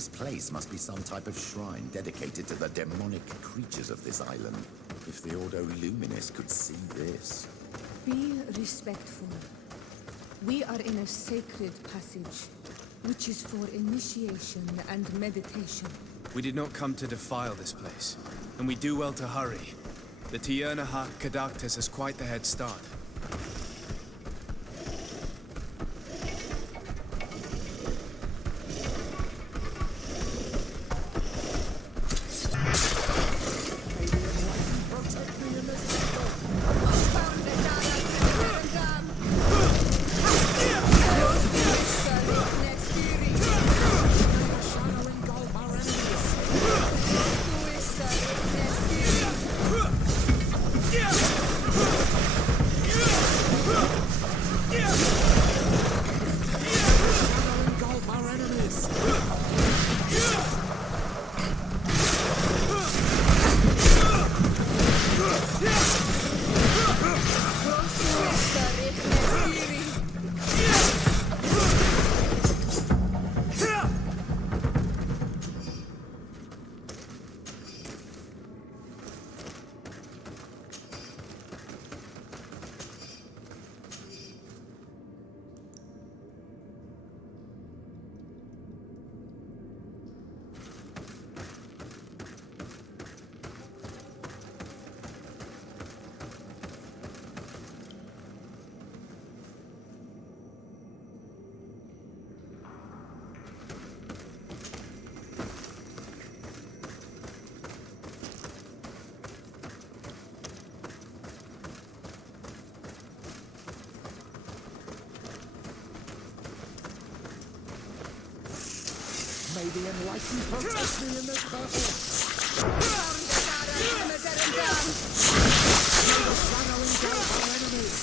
This place must be some type of shrine dedicated to the demonic creatures of this island. If the Ordo Luminis could see this. Be respectful. We are in a sacred passage, which is for initiation and meditation. We did not come to defile this place, and we do well to hurry. The Tiernahak Kadactus has quite the head start. May the enlightened protect me in this battle! May the shadow engulf our enemies!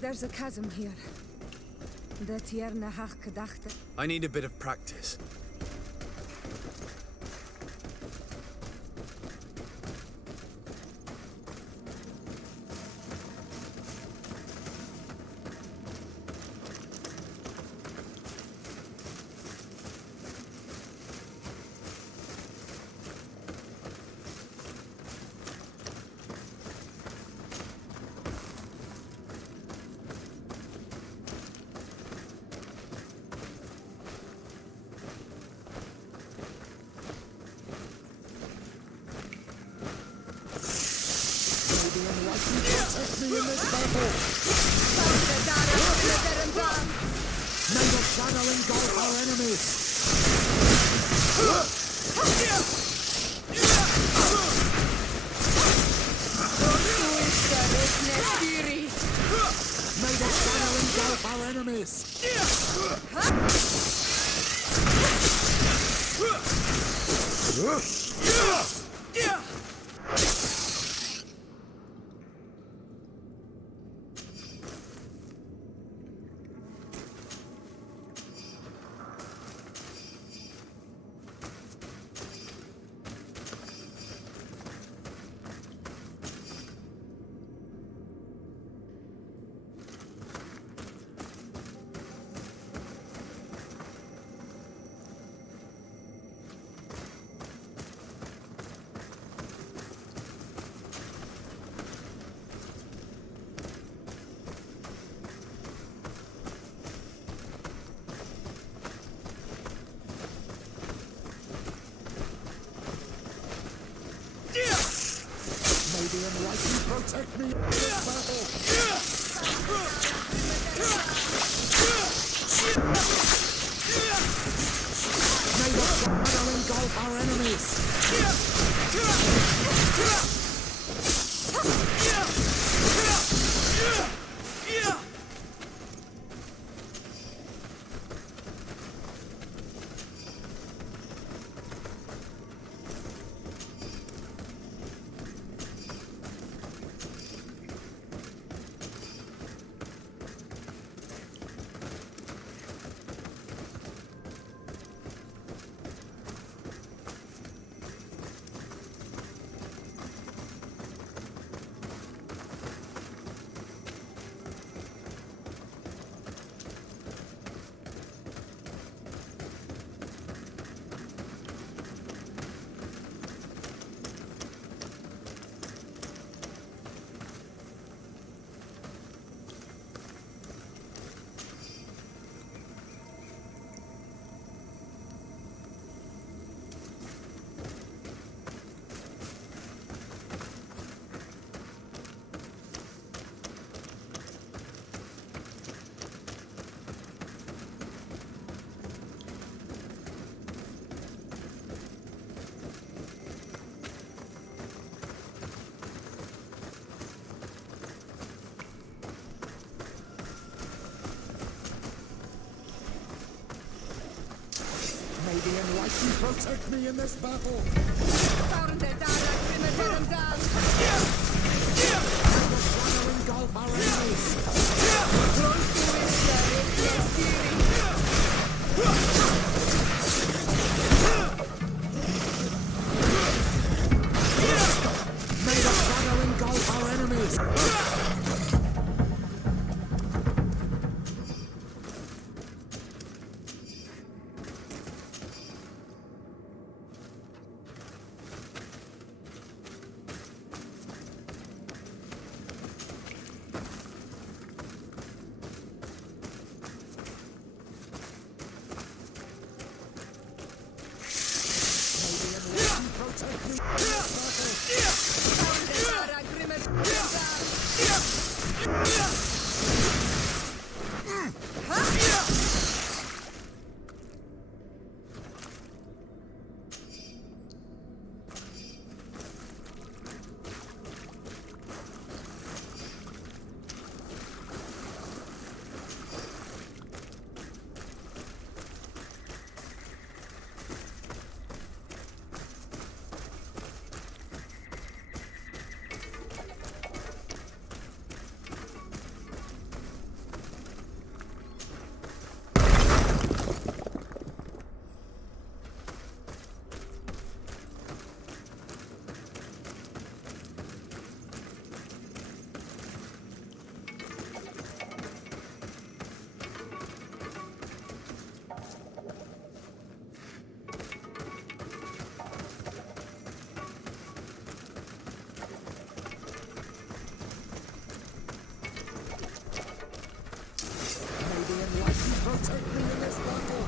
There's a chasm here. The Tiernahak Kadactus. I need a bit of practice. Protect me in this battle! May the shadow engulf our enemies! May the shadow engulf our enemies! May the enlightened protect me in this battle! May the shadow engulf our enemies! May the Enlightened protect me in this battle! Swallowing gulf our enemies! May the shadow engulf our enemies! Protect me in this battle! Protect me in this battle!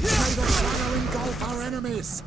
May the shadow engulf our enemies!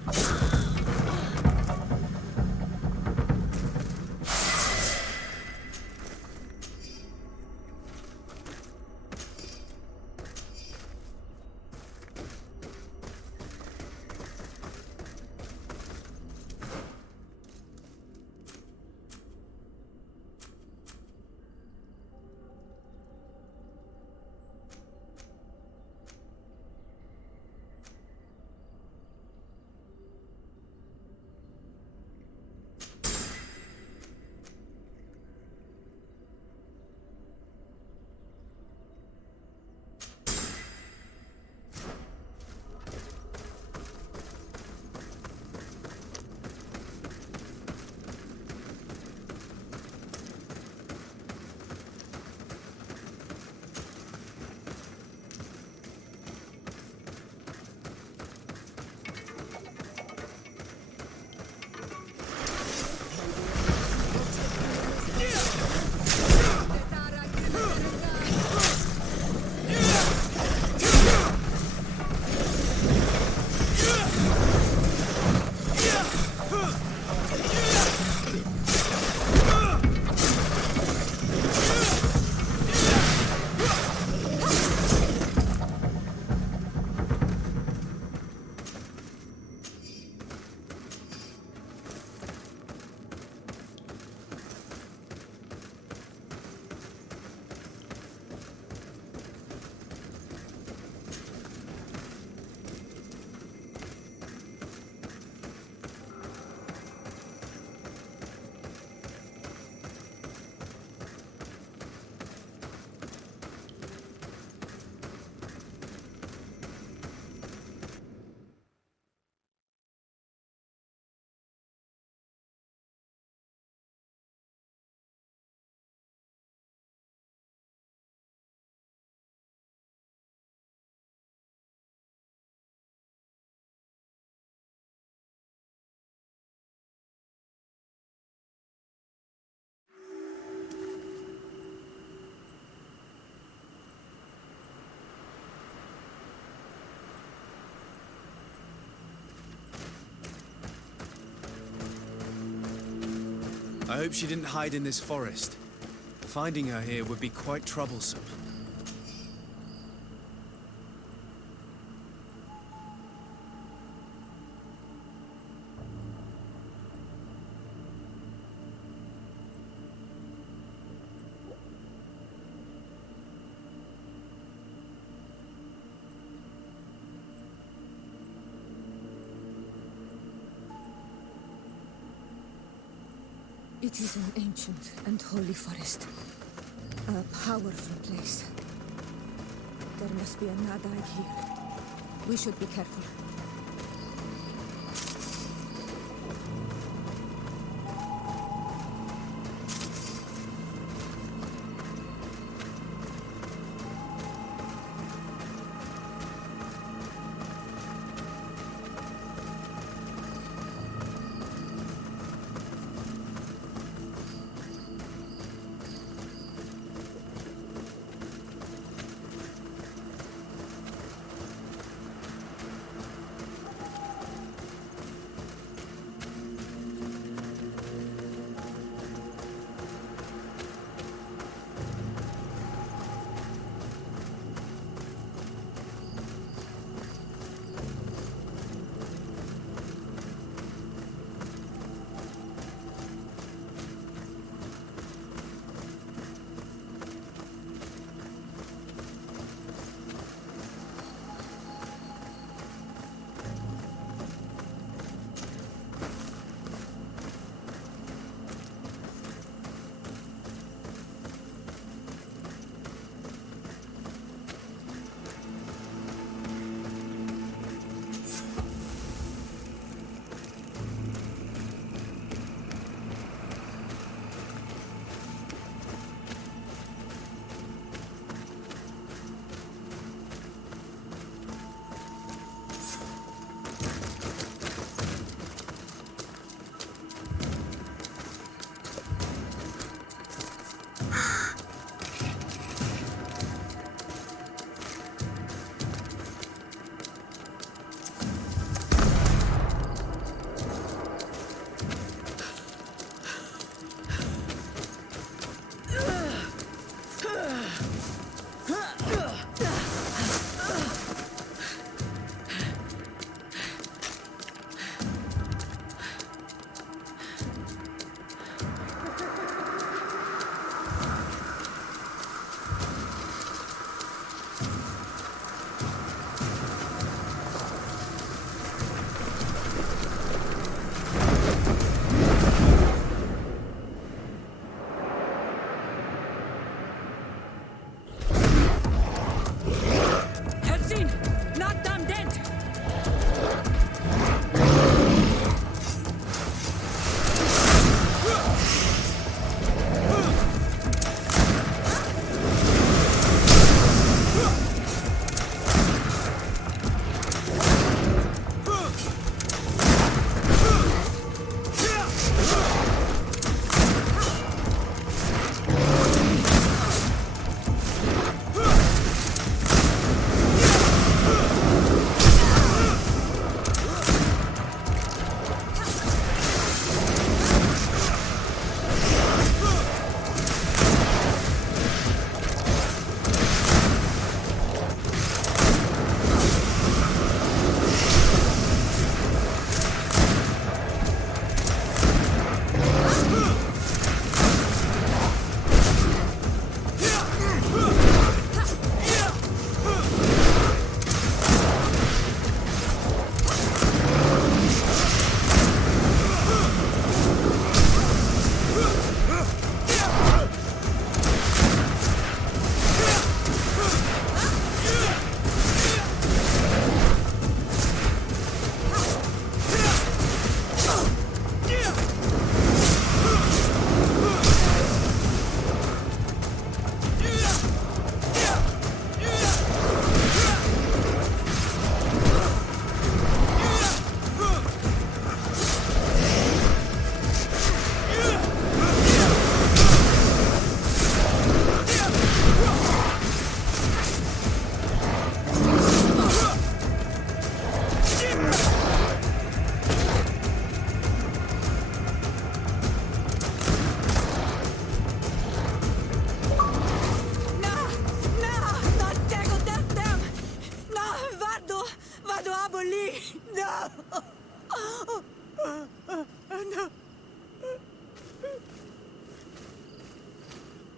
I hope she didn't hide in this forest. Finding her here would be quite troublesome. It is an ancient and holy forest. A powerful place. There must be a Nadai here. We should be careful.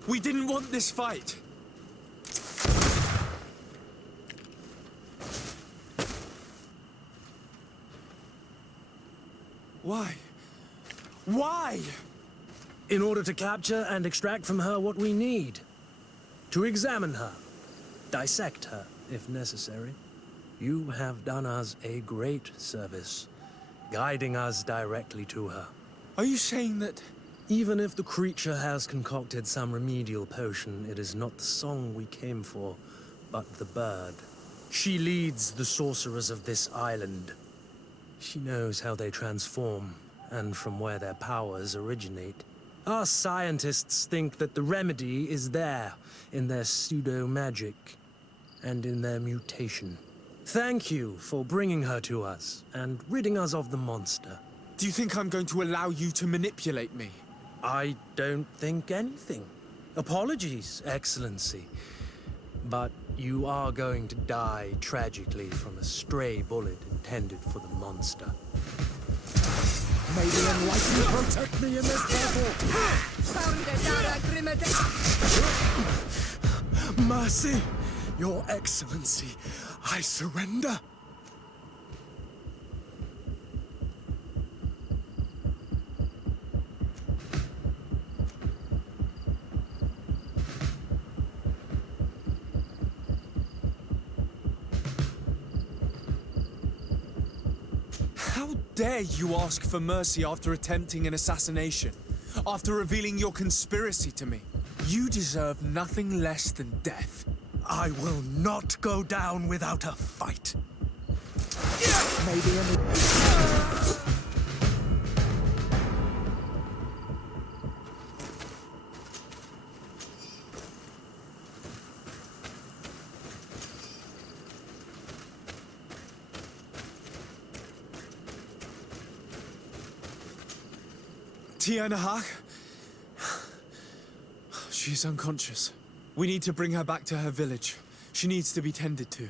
We didn't want this fight. Why? Why? In order to capture and extract from her what we need. To examine her. Dissect her, if necessary. You have done us a great service, guiding us directly to her. Are you saying that... Even if the creature has concocted some remedial potion, it is not the song we came for, but the bird. She leads the sorcerers of this island. She knows how they transform, and from where their powers originate. Our scientists think that the remedy is there, in their pseudo-magic, and in their mutation. Thank you for bringing her to us, and ridding us of the monster. Do you think I'm going to allow you to manipulate me? I don't think anything. Apologies, Excellency. But you are going to die tragically from a stray bullet intended for the monster. May the Enlightened protect me in this battle! Mercy, Your Excellency, I surrender. How dare you ask for mercy after attempting an assassination? After revealing your conspiracy to me? You deserve nothing less than death. I will not go down without a fight. Maybe in the... Tiana Hawk? She's unconscious. We need to bring her back to her village. She needs to be tended to.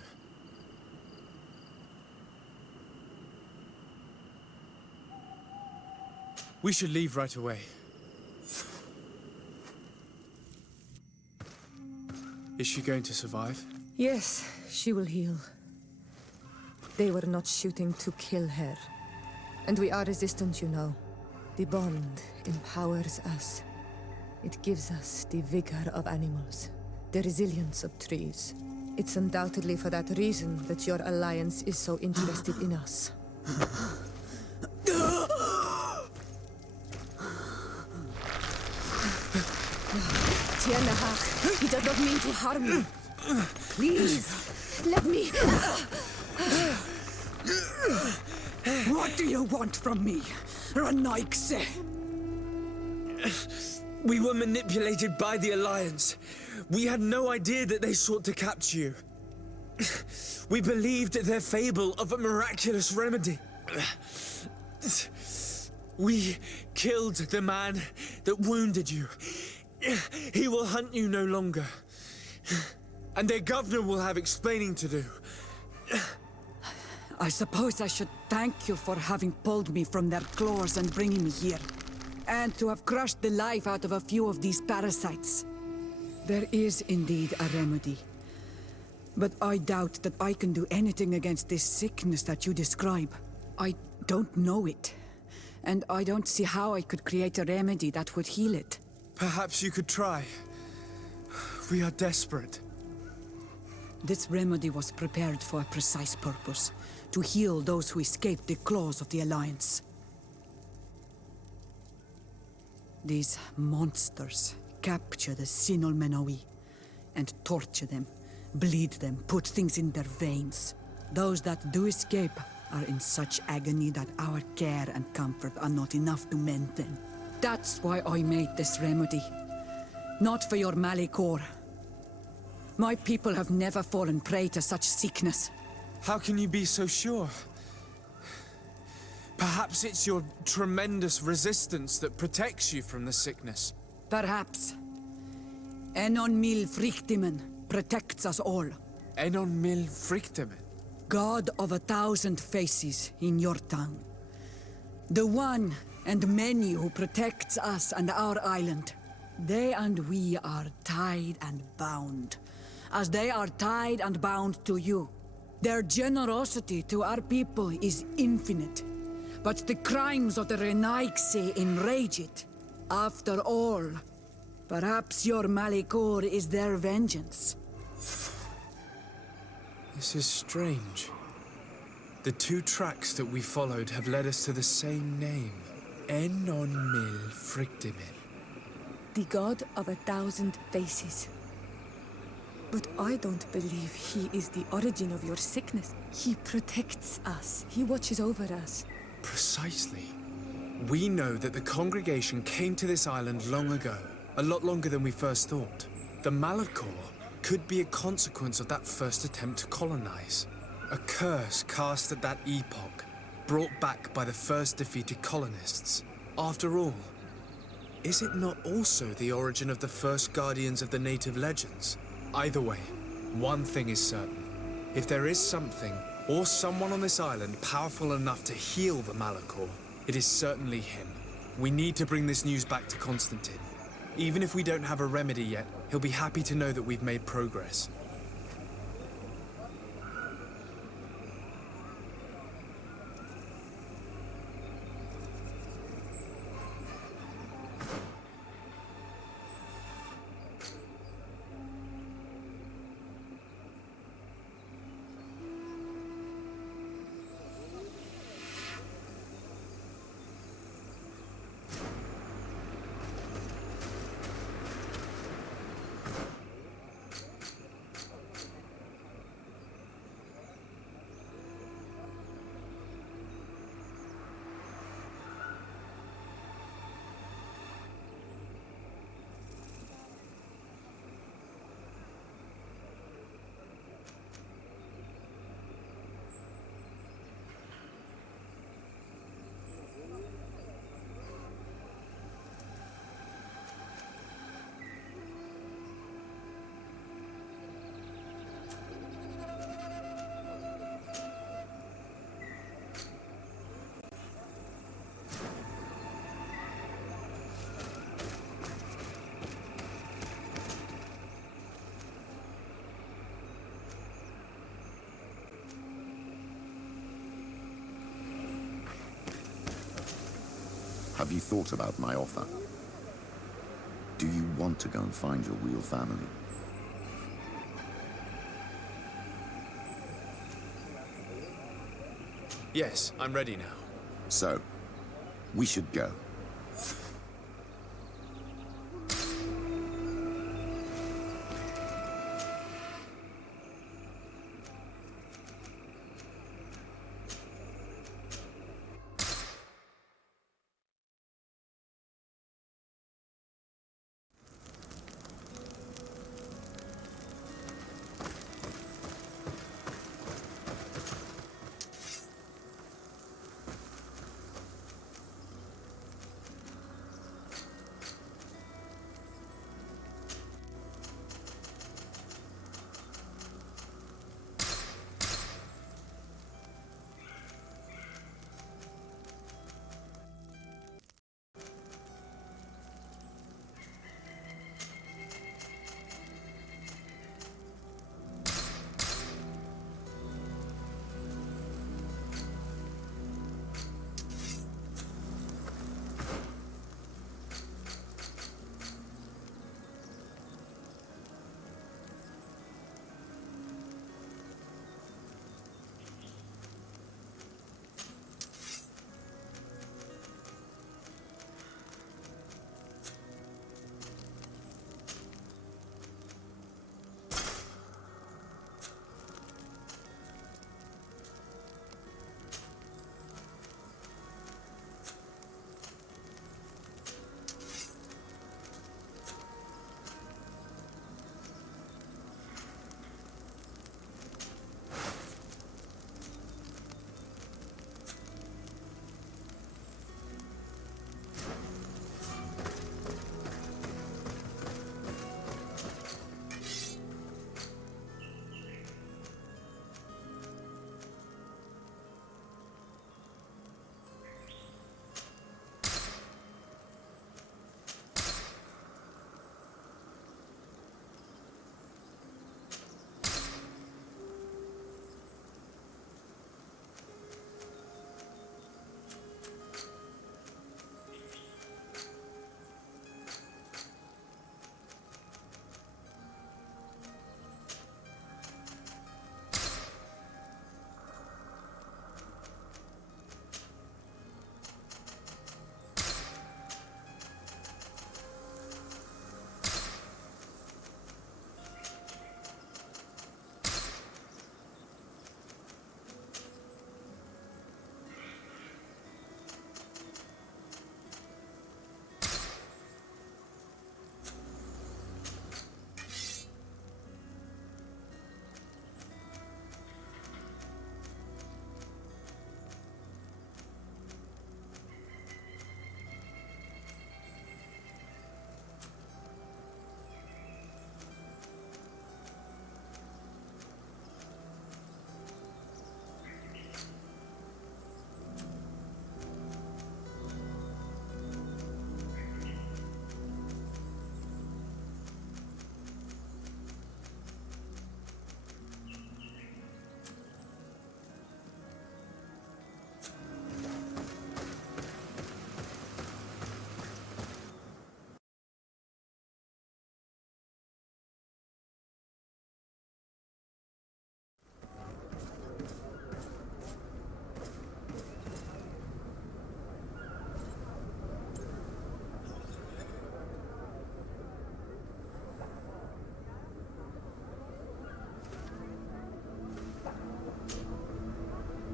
We should leave right away. Is she going to survive? Yes, she will heal. They were not shooting to kill her. And we are resistant, you know. The bond empowers us. It gives us the vigor of animals, the resilience of trees. It's undoubtedly for that reason that your alliance is so interested in us. Tiana, he does not mean to harm you. Please, let me... What do you want from me, Ranaikse? We were manipulated by the Alliance. We had no idea that they sought to capture you. We believed their fable of a miraculous remedy. We killed the man that wounded you. He will hunt you no longer. And their governor will have explaining to do. I suppose I should thank you for having pulled me from their claws and bringing me here. And to have crushed the life out of a few of these parasites. There is indeed a remedy. But I doubt that I can do anything against this sickness that you describe. I don't know it. And I don't see how I could create a remedy that would heal it. Perhaps you could try. We are desperate. This remedy was prepared for a precise purpose. To heal those who escaped the claws of the Alliance. These monsters capture the Sinol Menoi and torture them, bleed them, put things in their veins. Those that do escape are in such agony that our care and comfort are not enough to mend them. That's why I made this remedy. Not for your Malikor. My people have never fallen prey to such sickness. How can you be so sure? Perhaps it's your tremendous resistance that protects you from the sickness. Perhaps. Enon Mil Frictimen protects us all. Enon Mil Frictimen? God of 1,000 faces in your tongue. The one and many who protects us and our island. They and we are tied and bound, as they are tied and bound to you. Their generosity to our people is infinite, but the crimes of the Renaigse enrage it. After all, perhaps your Malikor is their vengeance. This is strange. The two tracks that we followed have led us to the same name. Enon Mil Frictimin. The god of 1,000 faces. But I don't believe he is the origin of your sickness. He protects us. He watches over us. Precisely. We know that the congregation came to this island long ago, a lot longer than we first thought. The Malachor could be a consequence of that first attempt to colonize. A curse cast at that epoch, brought back by the first defeated colonists. After all, is it not also the origin of the first guardians of the native legends? Either way, one thing is certain. If there is something, or someone on this island powerful enough to heal the Malachor, it is certainly him. We need to bring this news back to Constantine. Even if we don't have a remedy yet, he'll be happy to know that we've made progress. Have you thought about my offer? Do you want to go and find your real family? Yes, I'm ready now. So, we should go.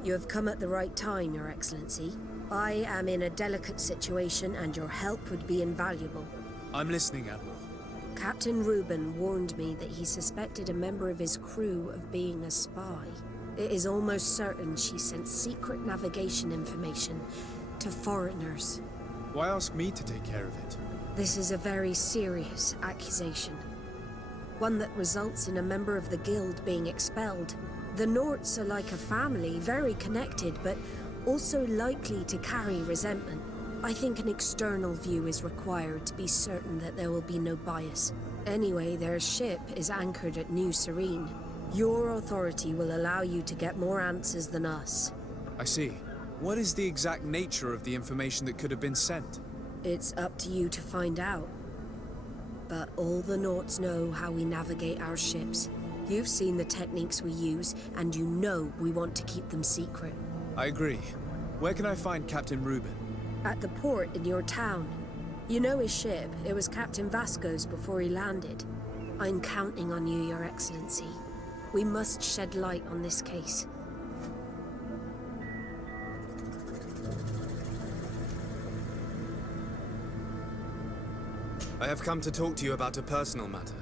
You have come at the right time, Your Excellency. I am in a delicate situation and your help would be invaluable. I'm listening, Admiral. Captain Reuben warned me that he suspected a member of his crew of being a spy. It is almost certain she sent secret navigation information to foreigners. Why ask me to take care of it? This is a very serious accusation. One that results in a member of the guild being expelled. The Norts are like a family, very connected, but also likely to carry resentment. I think an external view is required to be certain that there will be no bias. Anyway, their ship is anchored at New Serene. Your authority will allow you to get more answers than us. I see. What is the exact nature of the information that could have been sent? It's up to you to find out. But all the Norts know how we navigate our ships. You've seen the techniques we use, and you know we want to keep them secret. I agree. Where can I find Captain Reuben? At the port in your town. You know his ship. It was Captain Vasco's before he landed. I'm counting on you, Your Excellency. We must shed light on this case. I have come to talk to you about a personal matter.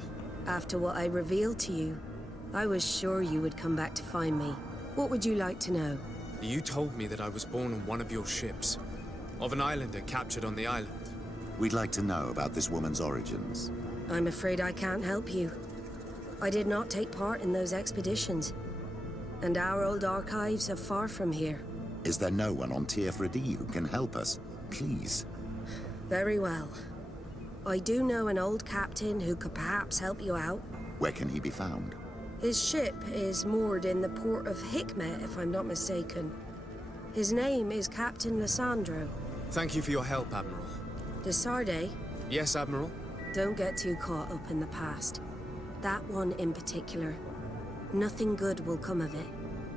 After what I revealed to you, I was sure you would come back to find me. What would you like to know? You told me that I was born on one of your ships. Of an islander captured on the island. We'd like to know about this woman's origins. I'm afraid I can't help you. I did not take part in those expeditions. And our old archives are far from here. Is there no one on Tier-Fredy who can help us? Please. Very well. I do know an old captain who could perhaps help you out. Where can he be found? His ship is moored in the port of Hikmet, if I'm not mistaken. His name is Captain Lissandro. Thank you for your help, Admiral. De Sardet? Yes, Admiral? Don't get too caught up in the past. That one in particular. Nothing good will come of it.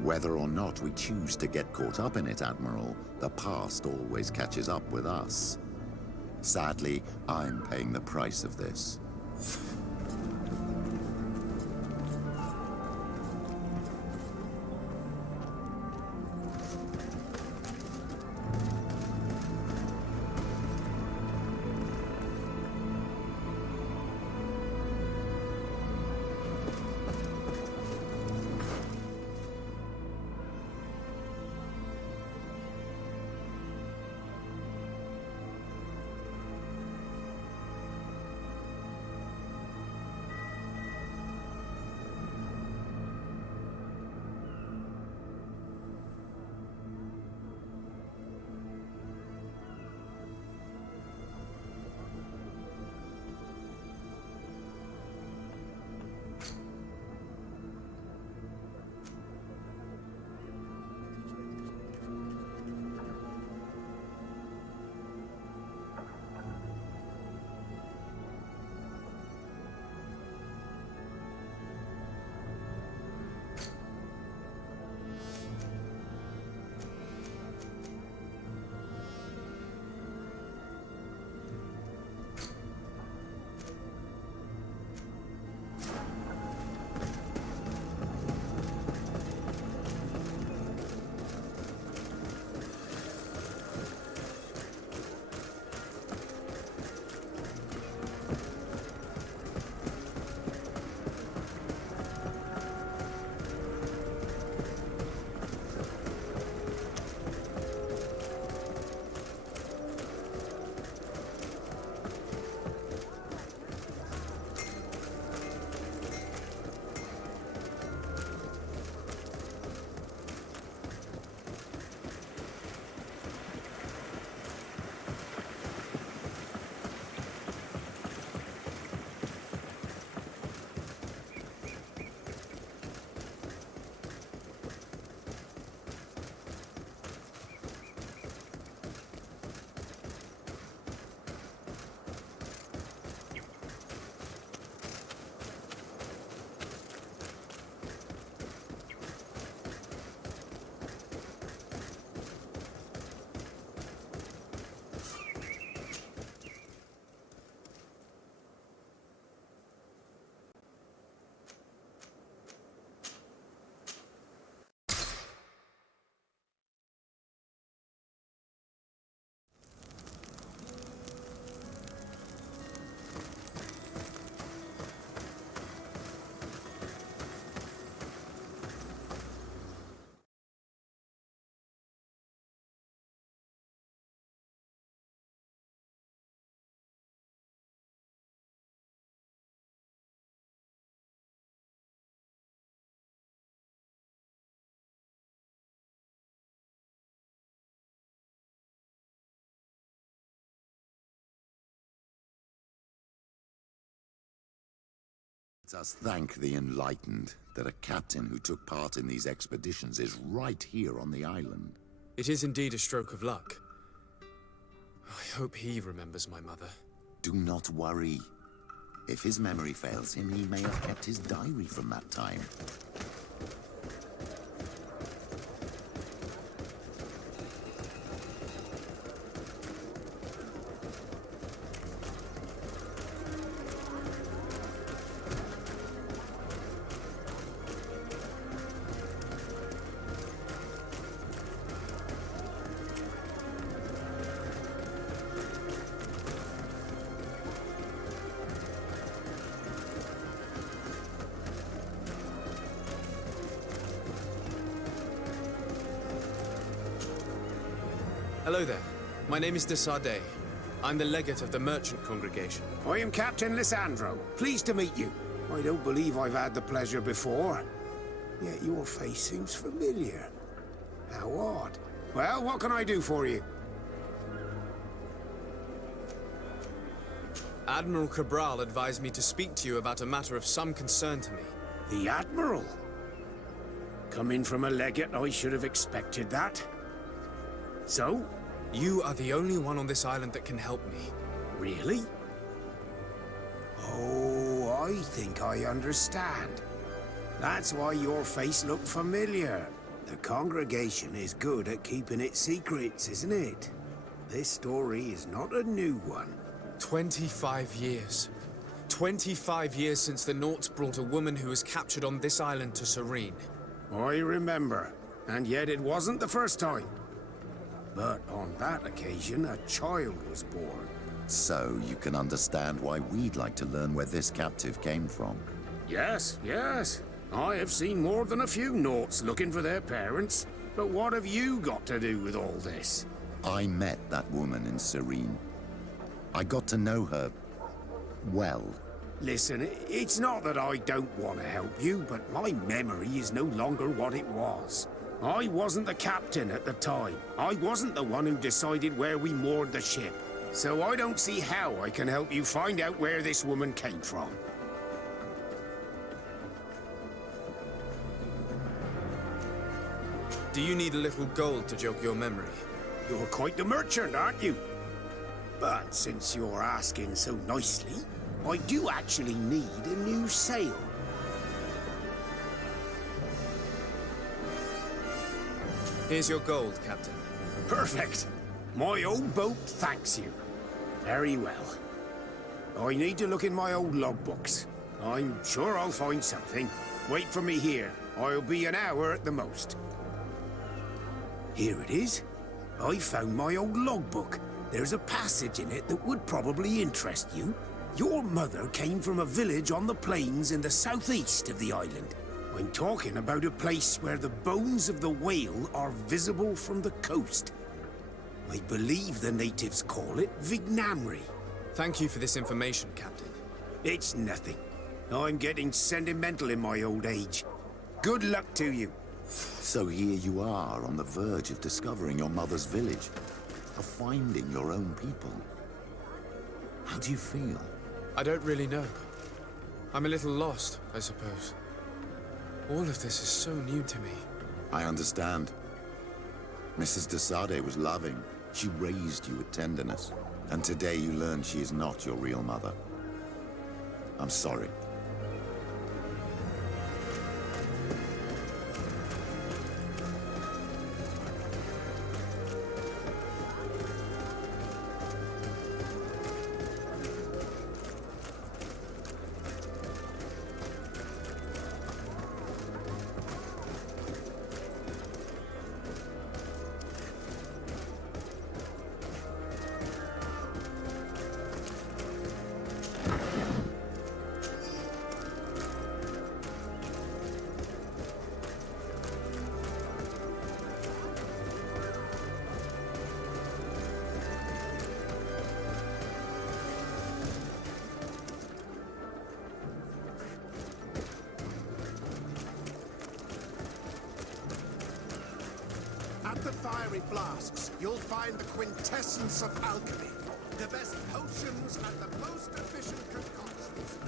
Whether or not we choose to get caught up in it, Admiral, the past always catches up with us. Sadly, I'm paying the price of this. Let us thank the enlightened that a captain who took part in these expeditions is right here on the island. It is indeed a stroke of luck. I hope he remembers my mother. Do not worry. If his memory fails him, he may have kept his diary from that time. Hello there. My name is de Sardet. I'm the legate of the merchant congregation. I am Captain Lissandro. Pleased to meet you. I don't believe I've had the pleasure before. Yet your face seems familiar. How odd. Well, what can I do for you? Admiral Cabral advised me to speak to you about a matter of some concern to me. The Admiral? Coming from a legate, I should have expected that. So? You are the only one on this island that can help me. Really? Oh, I think I understand. That's why your face looked familiar. The congregation is good at keeping its secrets, isn't it? This story is not a new one. 25 years. 25 years since the Nauts brought a woman who was captured on this island to Serene. I remember. And yet it wasn't the first time. But on that occasion, a child was born. So you can understand why we'd like to learn where this captive came from. Yes, yes. I have seen more than a few Nauts looking for their parents. But what have you got to do with all this? I met that woman in Serene. I got to know her well. Listen, it's not that I don't want to help you, but my memory is no longer what it was. I wasn't the captain at the time. I wasn't the one who decided where we moored the ship. So I don't see how I can help you find out where this woman came from. Do you need a little gold to jog your memory? You're quite the merchant, aren't you? But since you're asking so nicely, I do actually need a new sail. Here's your gold, Captain. Perfect. My old boat thanks you. Very well. I need to look in my old logbooks. I'm sure I'll find something. Wait for me here. I'll be an hour at the most. Here it is. I found my old logbook. There's a passage in it that would probably interest you. Your mother came from a village on the plains in the southeast of the island. I'm talking about a place where the bones of the whale are visible from the coast. I believe the natives call it Vignamri. Thank you for this information, Captain. It's nothing. I'm getting sentimental in my old age. Good luck to you. So here you are on the verge of discovering your mother's village, of finding your own people. How do you feel? I don't really know. I'm a little lost, I suppose. All of this is so new to me. I understand. Mrs. de Sardet was loving. She raised you with tenderness. And today you learn she is not your real mother. I'm sorry. At the fiery flasks, you'll find the quintessence of alchemy. The best potions and the most efficient concoctions.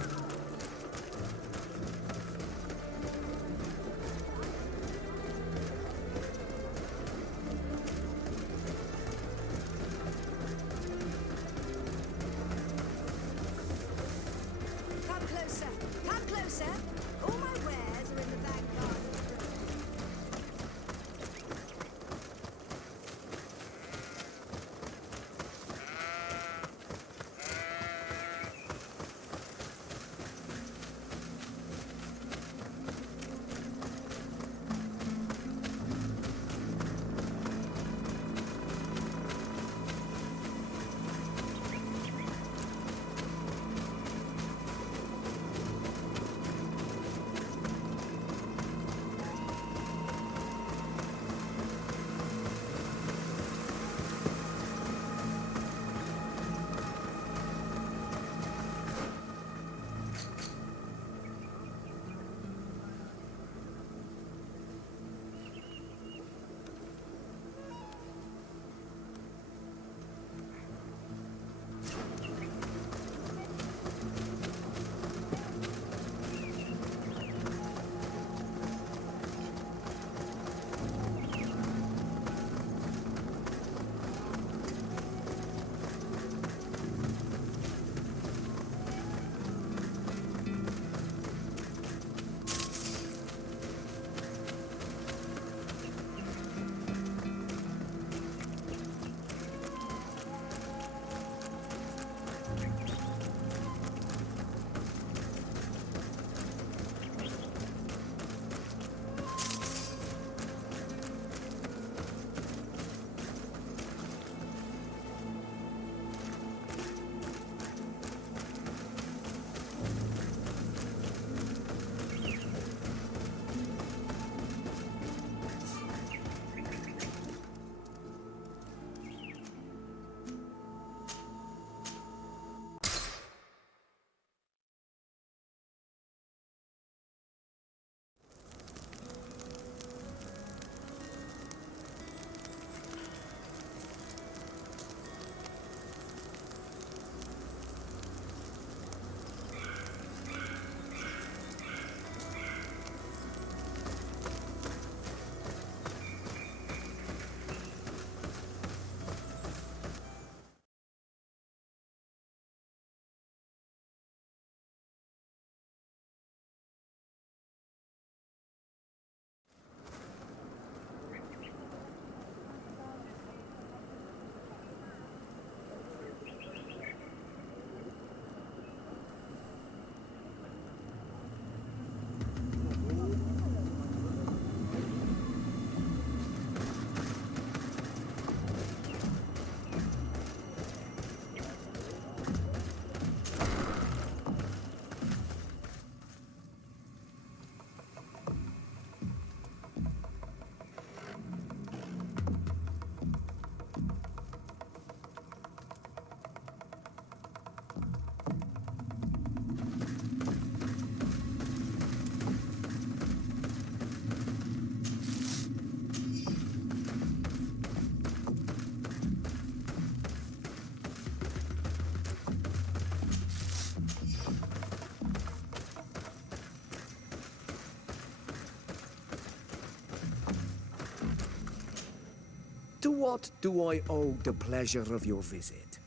To what do I owe the pleasure of your visit?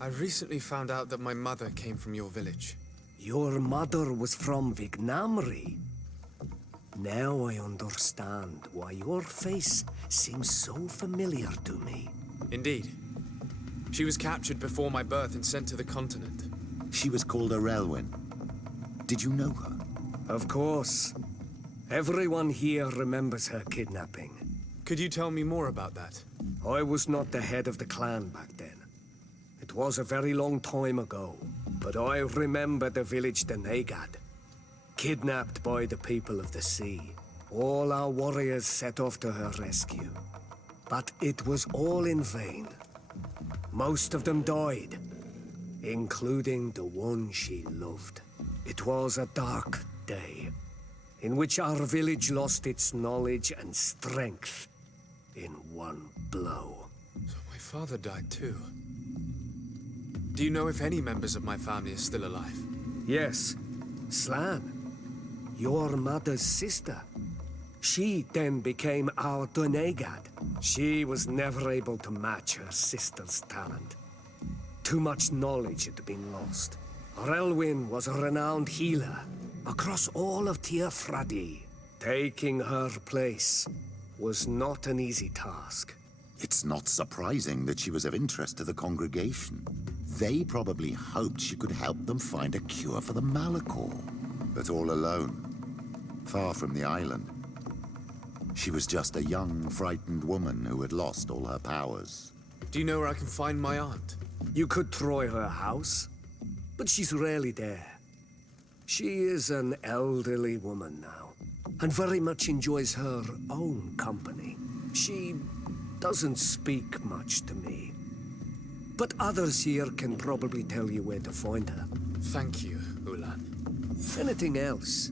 I recently found out that my mother came from your village. Your mother was from Vignamri. Now I understand why your face seems so familiar to me. Indeed. She was captured before my birth and sent to the continent. She was called Arelwyn. Did you know her? Of course. Everyone here remembers her kidnapping. Could you tell me more about that? I was not the head of the clan back then. It was a very long time ago, but I remember the village Denegad. Kidnapped by the people of the sea. All our warriors set off to her rescue. But it was all in vain. Most of them died, including the one she loved. It was a dark day, in which our village lost its knowledge and strength in one blow. So my father died too. Do you know if any members of my family are still alive? Yes, Slan, your mother's sister. She then became our Donegad. She was never able to match her sister's talent. Too much knowledge had been lost. Relwyn was a renowned healer across all of Teofradi. Taking her place was not an easy task. It's not surprising that she was of interest to the congregation. They probably hoped she could help them find a cure for the Malachor. But all alone, far from the island. She was just a young, frightened woman who had lost all her powers. Do you know where I can find my aunt? You could try her house, but she's rarely there. She is an elderly woman now, and very much enjoys her own company. She doesn't speak much to me, but others here can probably tell you where to find her. Thank you, Ulan. Anything else?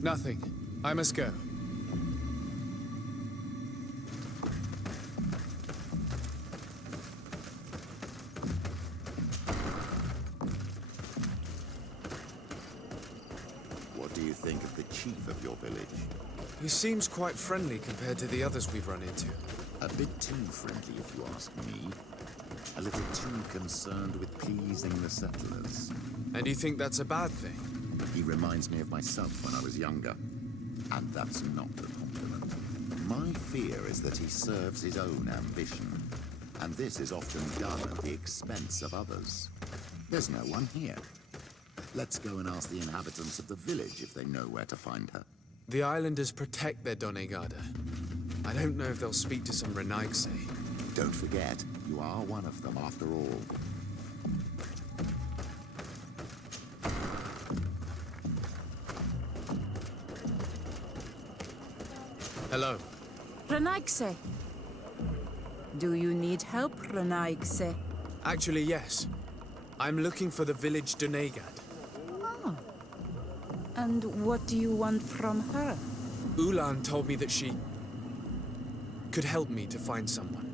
Nothing. I must go. What do you think of the chief of your village? He seems quite friendly compared to the others we've run into. A bit too friendly, if you ask me. A little too concerned with pleasing the settlers. And you think that's a bad thing? He reminds me of myself when I was younger. And that's not a compliment. My fear is that he serves his own ambition. And this is often done at the expense of others. There's no one here. Let's go and ask the inhabitants of the village if they know where to find her. The islanders protect their Donegada. I don't know if they'll speak to some Renaigse. Don't forget, you are one of them after all. Hello. Renaigse. Do you need help, Renaigse? Actually, yes. I'm looking for the village Donegad. Oh. And what do you want from her? Ulan told me that she could help me to find someone.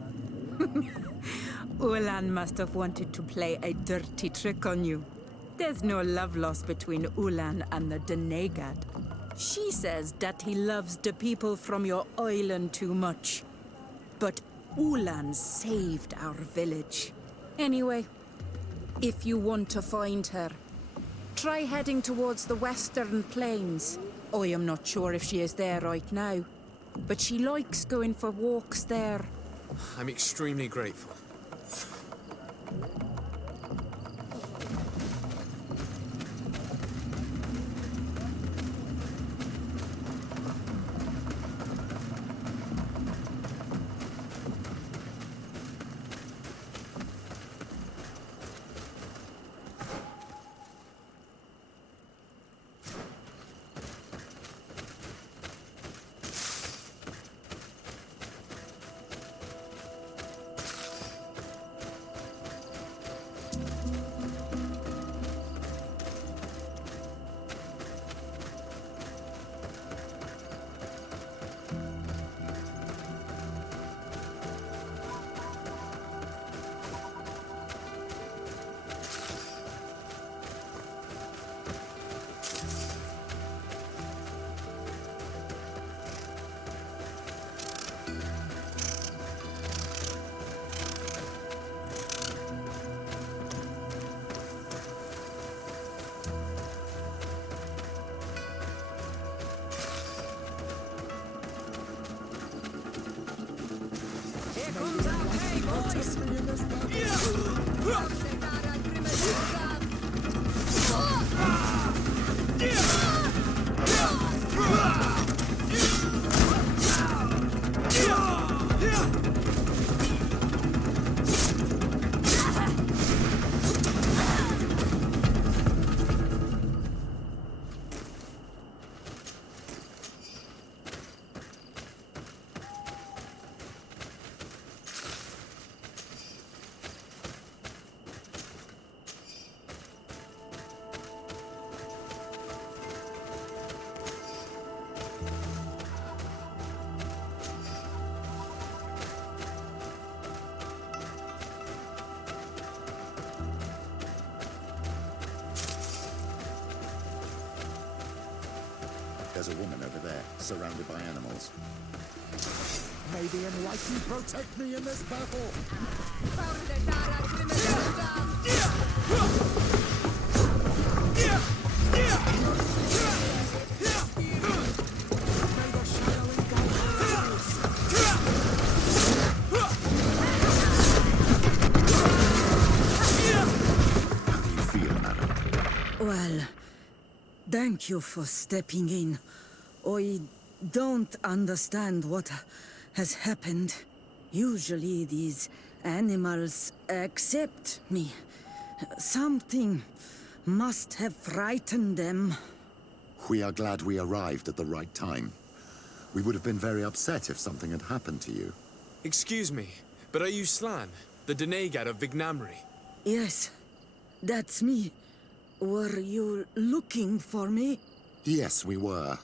Ulan must have wanted to play a dirty trick on you. There's no love lost between Ulan and the Donegad. She says that he loves the people from your island too much. But Ulan saved our village. Anyway, if you want to find her, try heading towards the western plains. I am not sure if she is there right now, but she likes going for walks there. I'm extremely grateful. There's a woman over there, surrounded by animals. May the Enlightened protect me in this battle! How do you feel, madam? Well, thank you for stepping in. I don't understand what has happened. Usually these animals accept me. Something must have frightened them. We are glad we arrived at the right time. We would have been very upset if something had happened to you. Excuse me, but are you Slan, the Denegad of Vignamri? Yes, that's me. Were you looking for me? Yes, we were.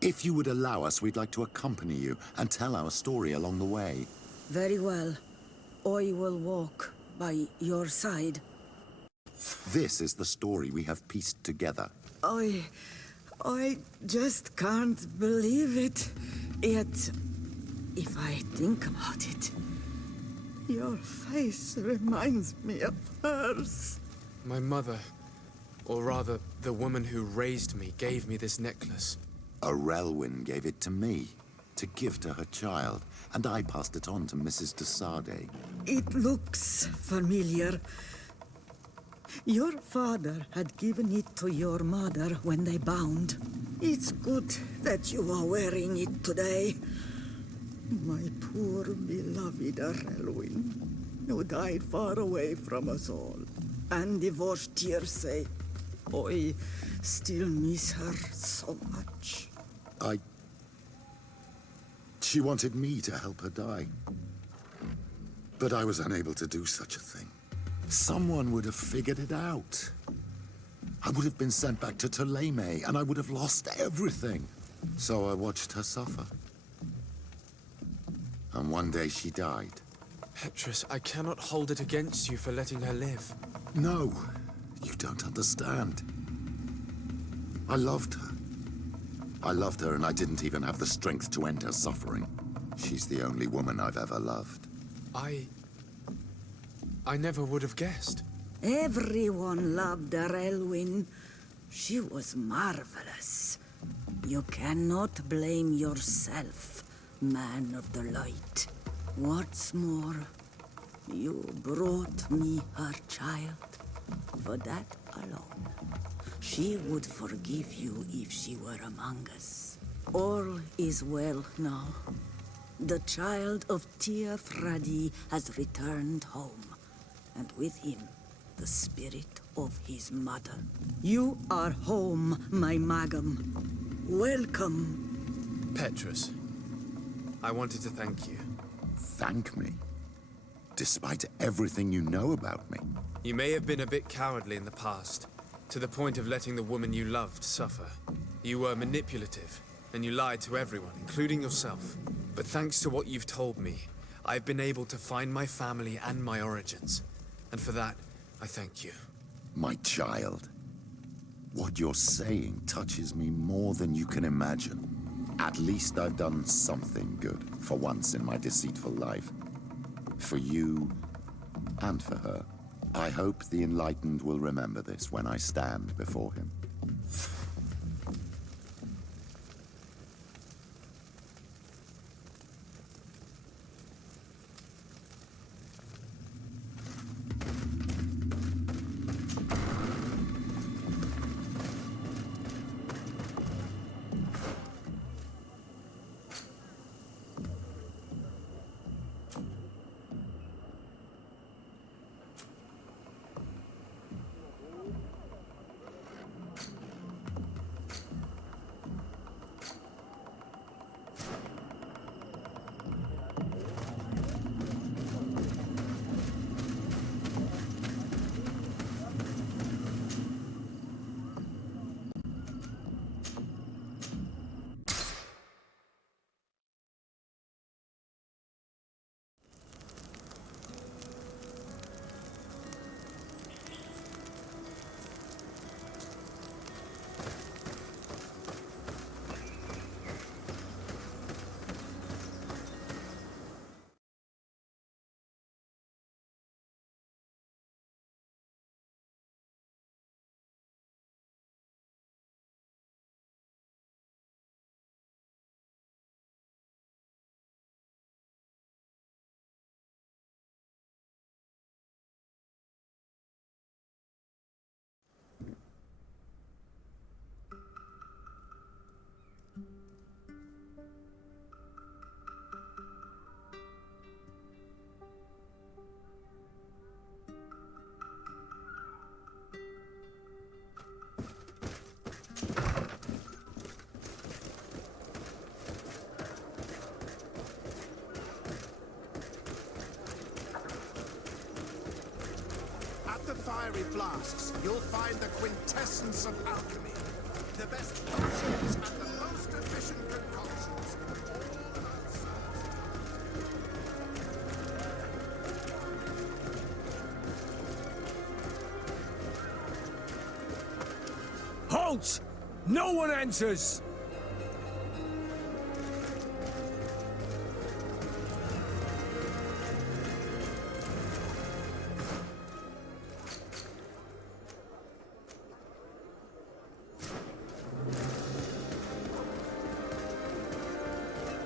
If you would allow us, we'd like to accompany you and tell our story along the way. Very well. I will walk by your side. This is the story we have pieced together. I just can't believe it. Yet, if I think about it, your face reminds me of hers. My mother, or rather, the woman who raised me, gave me this necklace. A Relwyn gave it to me, to give to her child, and I passed it on to Mrs. de Sade. It looks familiar. Your father had given it to your mother when they bound. It's good that you are wearing it today. My poor beloved Relwyn, who died far away from us all, and divorced Tierce. I still miss her so much. She wanted me to help her die. But I was unable to do such a thing. Someone would have figured it out. I would have been sent back to Ptolemy, and I would have lost everything. So I watched her suffer. And one day she died. Petrus, I cannot hold it against you for letting her live. No, you don't understand. I loved her. I loved her, and I didn't even have the strength to end her suffering. She's the only woman I've ever loved. I never would have guessed. Everyone loved Relwyn. She was marvelous. You cannot blame yourself, man of the light. What's more, you brought me her child. For that alone, she would forgive you if she were among us. All is well now. The child of Tia Fradi has returned home, and with him, the spirit of his mother. You are home, my Magam. Welcome. Petrus, I wanted to thank you. Thank me? Despite everything you know about me? You may have been a bit cowardly in the past, to the point of letting the woman you loved suffer. You were manipulative, and you lied to everyone, including yourself. But thanks to what you've told me, I've been able to find my family and my origins. And for that, I thank you. My child. What you're saying touches me more than you can imagine. At least I've done something good, for once in my deceitful life. For you, and for her. I hope the Enlightened will remember this when I stand before him. fiery flasks, you'll find the quintessence of alchemy. The best potions and the most efficient concoctions. Halt! No one enters!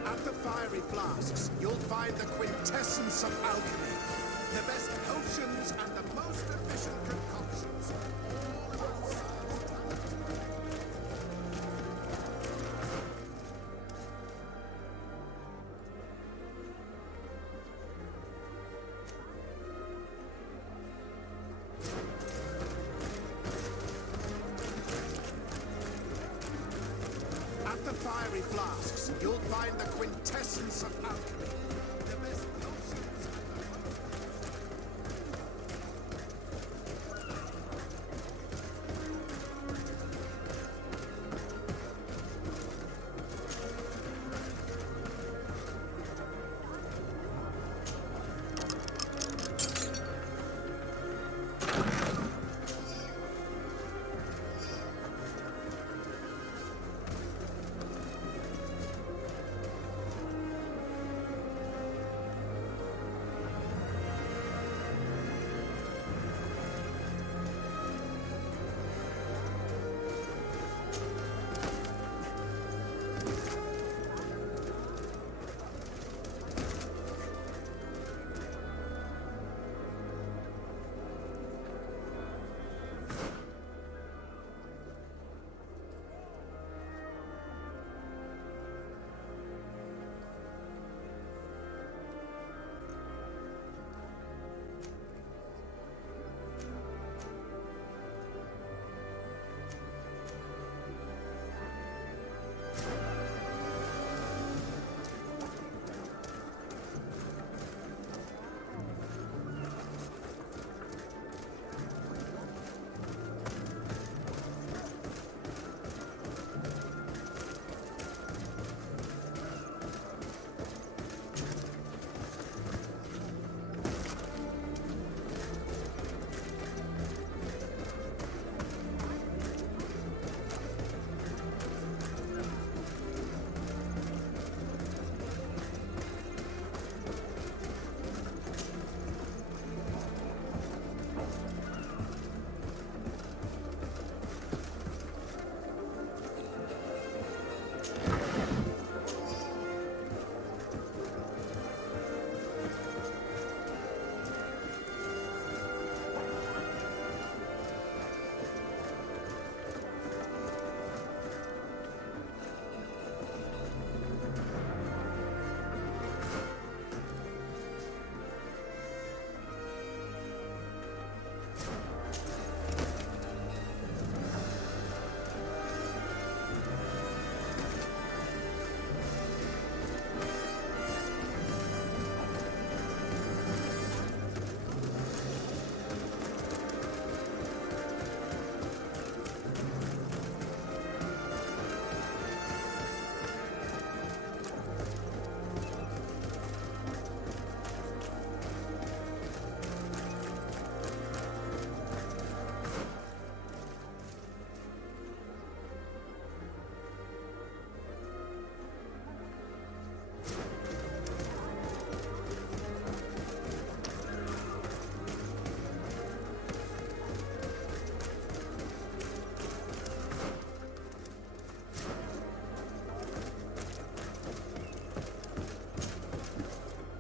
At the fiery flasks, you'll find the quintessence of alchemy. The best potions and the most efficient concoctions. At the fiery flasks, you'll find the quintessence of alchemy. The best potions and the most...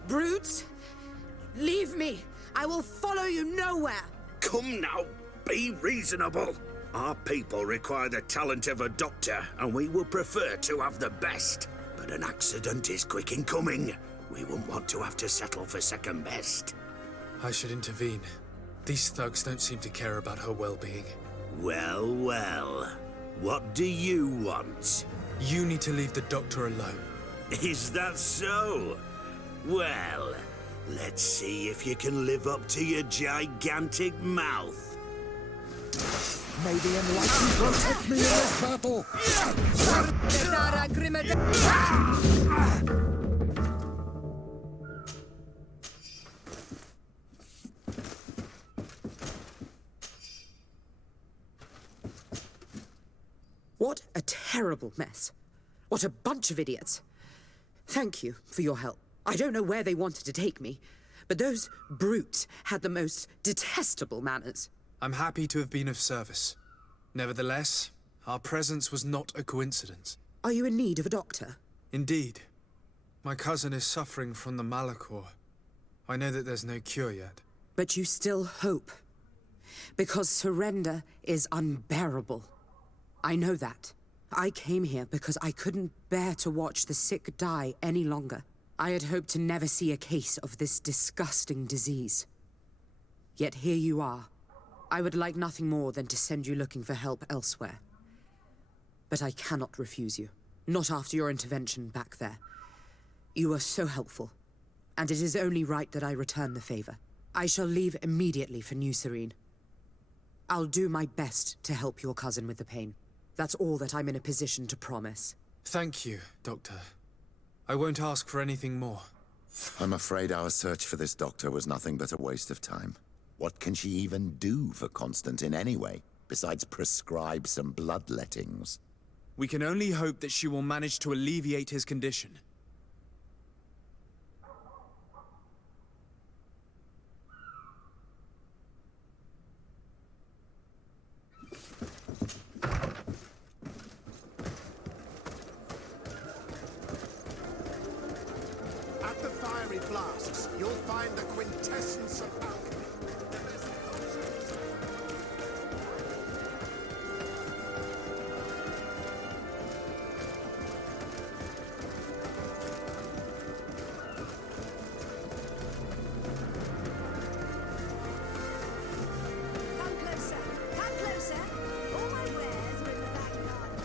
Brutes! Leave me! I will follow you nowhere! Come now, be reasonable. Our people require the talent of a doctor, and we will prefer to have the best. But an accident is quick in coming. We won't want to have to settle for second best. I should intervene. These thugs don't seem to care about her well-being. Well, well. What do you want? You need to leave the doctor alone. Is that so? Well, let's see if you can live up to your gigantic mouth. may the enlightened protect me in this battle! What a terrible mess. What a bunch of idiots. Thank you for your help. I don't know where they wanted to take me, but those brutes had the most detestable manners. I'm happy to have been of service. Nevertheless, our presence was not a coincidence. Are you in need of a doctor? Indeed. My cousin is suffering from the Malachor. I know that there's no cure yet. But you still hope. Because surrender is unbearable. I know that. I came here because I couldn't bear to watch the sick die any longer. I had hoped to never see a case of this disgusting disease. Yet here you are. I would like nothing more than to send you looking for help elsewhere. But I cannot refuse you. Not after your intervention back there. You were so helpful, and it is only right that I return the favor. I shall leave immediately for New Serene. I'll do my best to help your cousin with the pain. That's all that I'm in a position to promise. Thank you, Doctor. I won't ask for anything more. I'm afraid our search for this doctor was nothing but a waste of time. What can she even do for Constantine anyway, besides prescribe some bloodlettings? We can only hope that she will manage to alleviate his condition. At the fiery flasks, you'll find the quintessence of alchemy. The best potions. Come closer. Come closer. All my wares are in the back garden.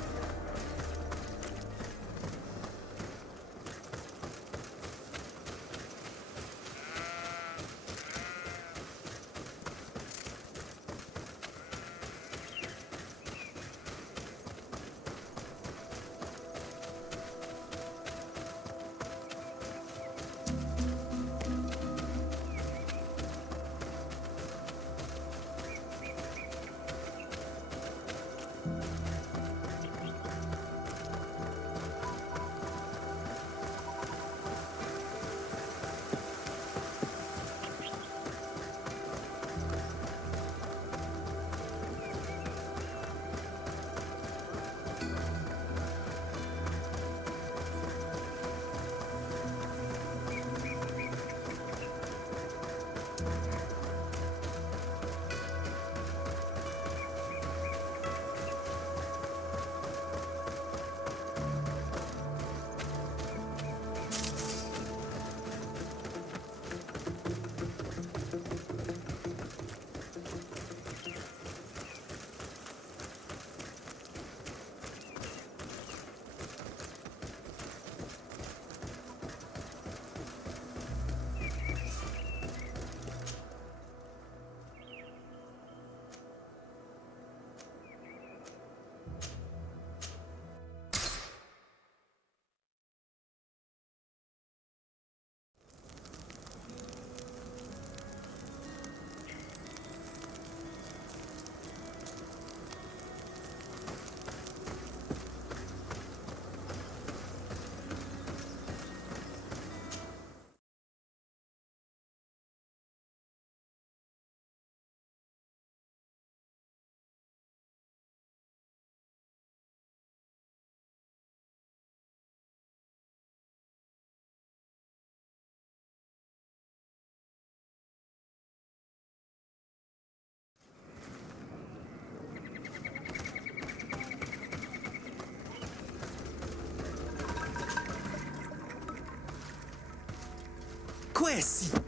Quesi!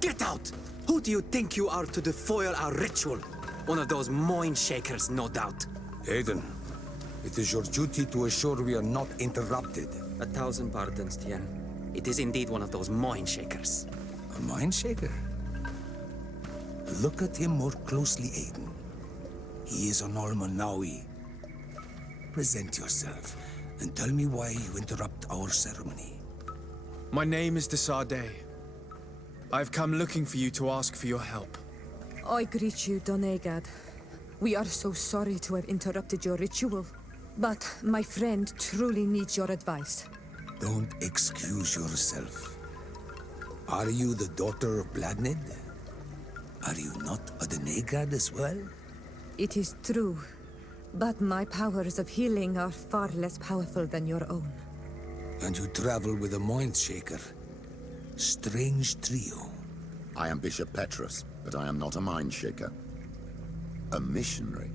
Get out! Who do you think you are to defoil our ritual? One of those mind shakers, no doubt. Aiden, it is your duty to assure we are not interrupted. 1,000 pardons, Tien. It is indeed one of those mind shakers. A mind shaker? Look at him more closely, Aiden. He is an Almanawi. Present yourself, and tell me why you interrupt our ceremony. My name is Desardet. I've come looking for you to ask for your help. I greet you, Donegad. We are so sorry to have interrupted your ritual. But my friend truly needs your advice. Don't excuse yourself. Are you the daughter of Bladned? Are you not a Donegad as well? It is true, but my powers of healing are far less powerful than your own. And you travel with a mind shaker. Strange trio. I am Bishop Petrus, but I am not a mind shaker. A missionary.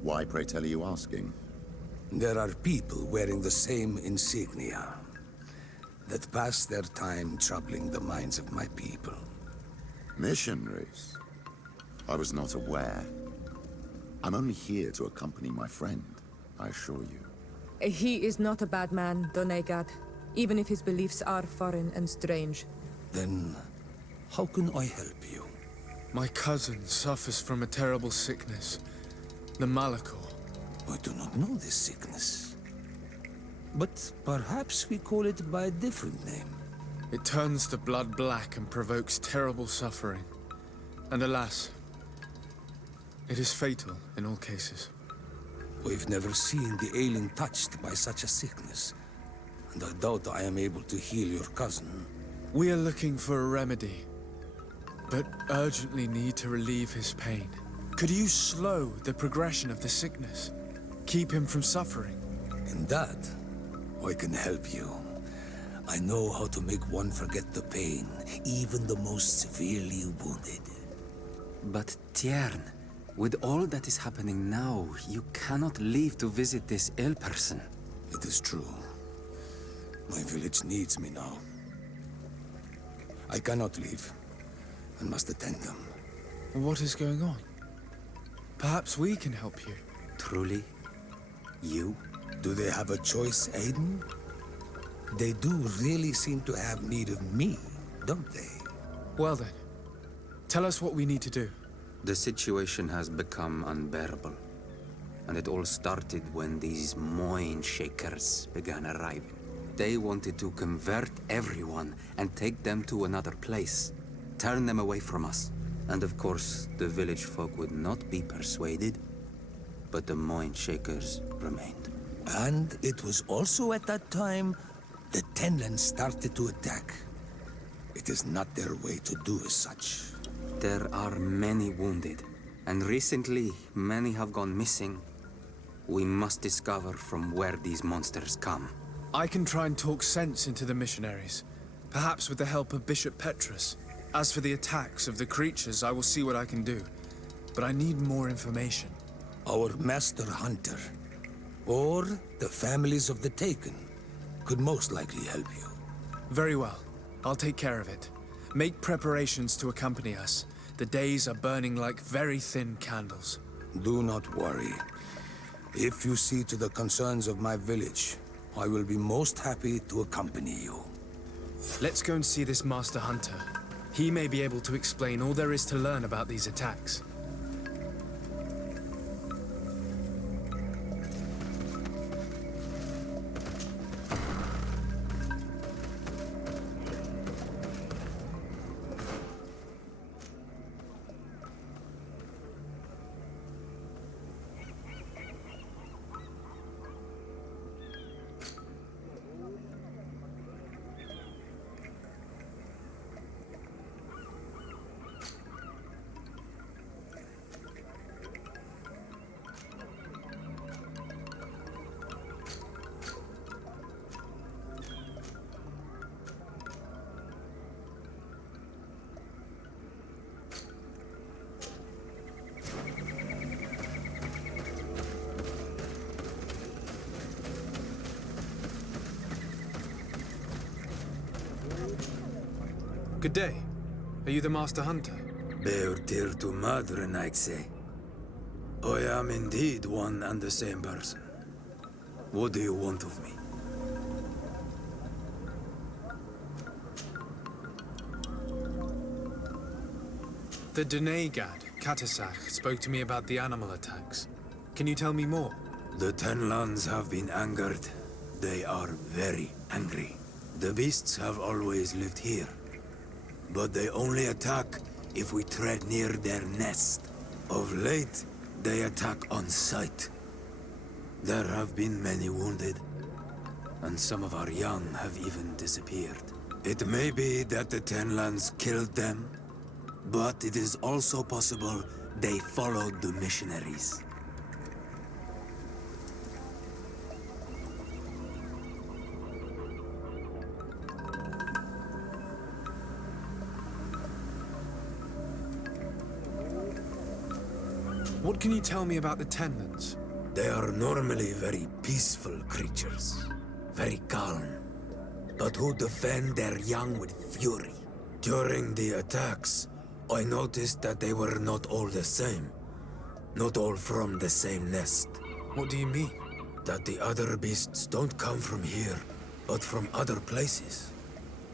Why, pray tell, are you asking? There are people wearing the same insignia that pass their time troubling the minds of my people. Missionaries? I was not aware. I'm only here to accompany my friend, I assure you. He is not a bad man, Donegad, even if his beliefs are foreign and strange. Then, how can I help you? My cousin suffers from a terrible sickness. The Malachor. I do not know this sickness. But perhaps we call it by a different name. It turns the blood black and provokes terrible suffering. And alas, it is fatal in all cases. We've never seen the ailing touched by such a sickness. And I doubt I am able to heal your cousin. We are looking for a remedy, but urgently need to relieve his pain. Could you slow the progression of the sickness? Keep him from suffering? In that, I can help you. I know how to make one forget the pain, even the most severely wounded. But Tiern, with all that is happening now, you cannot leave to visit this ill person. It is true. My village needs me now. I cannot leave. I must attend them. What is going on? Perhaps we can help you. Truly? You? Do they have a choice, Aiden? They do really seem to have need of me, don't they? Well then, tell us what we need to do. The situation has become unbearable. And it all started when these mind shakers began arriving. They wanted to convert everyone and take them to another place. Turn them away from us. And of course, the village folk would not be persuaded. But the mind shakers remained. And it was also at that time the Tenland started to attack. It is not their way to do as such. There are many wounded, and recently many have gone missing. We must discover from where these monsters come. I can try and talk sense into the missionaries, perhaps with the help of Bishop Petrus. As for the attacks of the creatures, I will see what I can do. But I need more information. Our master hunter, or the families of the Taken, could most likely help you. Very well. I'll take care of it. Make preparations to accompany us. The days are burning like very thin candles. Do not worry. If you see to the concerns of my village, I will be most happy to accompany you. Let's go and see this Master Hunter. He may be able to explain all there is to learn about these attacks. Good day. Are you the Master Hunter? Beortir to Madren, I'd say. I am indeed one and the same person. What do you want of me? The Donegad Katasak spoke to me about the animal attacks. Can you tell me more? The Tenlands have been angered. They are very angry. The beasts have always lived here, but they only attack if we tread near their nest. Of late, they attack on sight. There have been many wounded, and some of our young have even disappeared. It may be that the Tenlands killed them, but it is also possible they followed the missionaries. What can you tell me about the Tenlands? They are normally very peaceful creatures, very calm, but who defend their young with fury. During the attacks, I noticed that they were not all the same. Not all from the same nest. What do you mean? That the other beasts don't come from here, but from other places.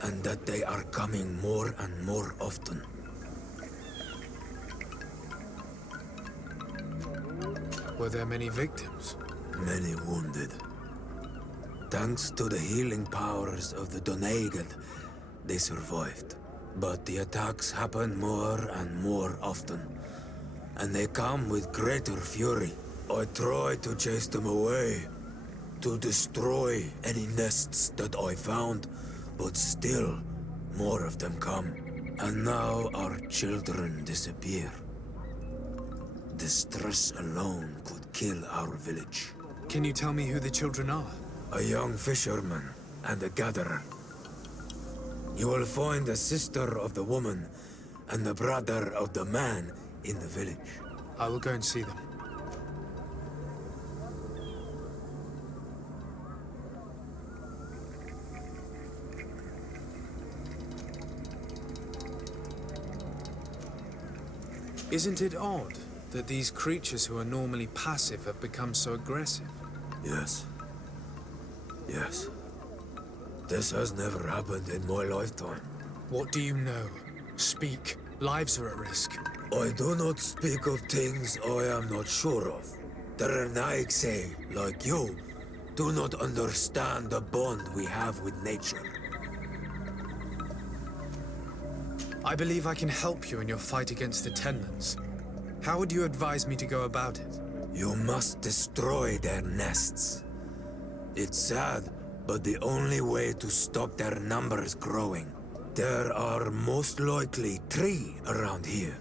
And that they are coming more and more often. Were there many victims? Many wounded. Thanks to the healing powers of the Donegal, they survived. But the attacks happen more and more often. And they come with greater fury. I try to chase them away, to destroy any nests that I found, but still, more of them come. And now our children disappear. The stress alone could kill our village. Can you tell me who the children are? A young fisherman and a gatherer. You will find the sister of the woman and the brother of the man in the village. I will go and see them. Isn't it odd that these creatures who are normally passive have become so aggressive? Yes. Yes. This has never happened in my lifetime. What do you know? Speak. Lives are at risk. I do not speak of things I am not sure of. The Renaigse, like you, do not understand the bond we have with nature. I believe I can help you in your fight against the Tenlands. How would you advise me to go about it? You must destroy their nests. It's sad, but the only way to stop their numbers growing. There are most likely 3 around here.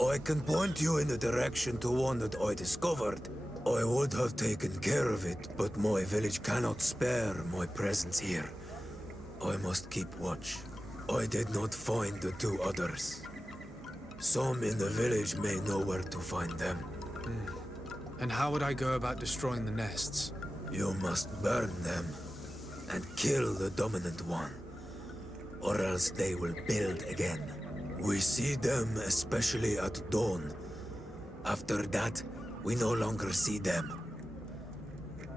I can point you in the direction to one that I discovered. I would have taken care of it, but my village cannot spare my presence here. I must keep watch. I did not find the 2 others. Some in the village may know where to find them. And how would I go about destroying the nests? You must burn them and kill the dominant one, or else they will build again. We see them especially at dawn. After that, we no longer see them.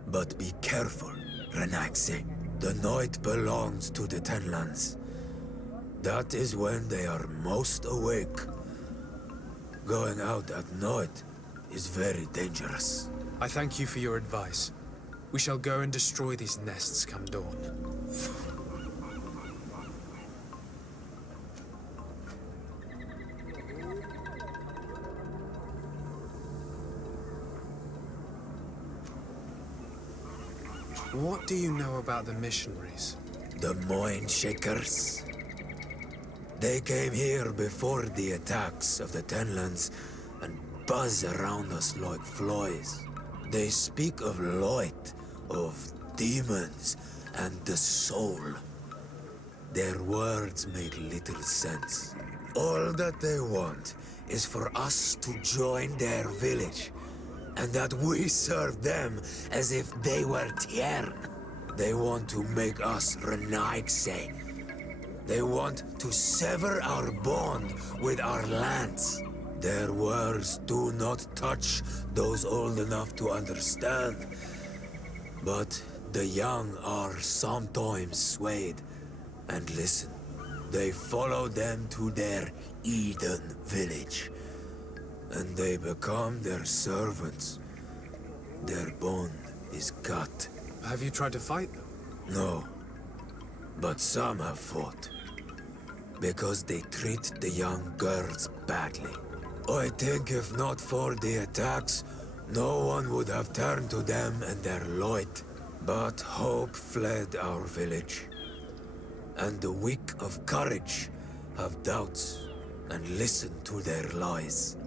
But be careful, Renaigse. The night belongs to the Tenlands. That is when they are most awake. Going out at night is very dangerous. I thank you for your advice. We shall go and destroy these nests come dawn. What do you know about the missionaries? The Moin Shakers. They came here before the attacks of the Tenlands and buzz around us like flies. They speak of light, of demons, and the soul. Their words make little sense. All that they want is for us to join their village, and that we serve them as if they were Tiern. They want to make us Renaigse. They want to sever our bond with our lands. Their words do not touch those old enough to understand. But the young are sometimes swayed and listen. They follow them to their Eden village. and they become their servants. Their bond is cut. Have you tried to fight them? No, but some have fought. Because they treat the young girls badly. I think if not for the attacks, no one would have turned to them and their light. But hope fled our village. And the weak of courage have doubts and listen to their lies.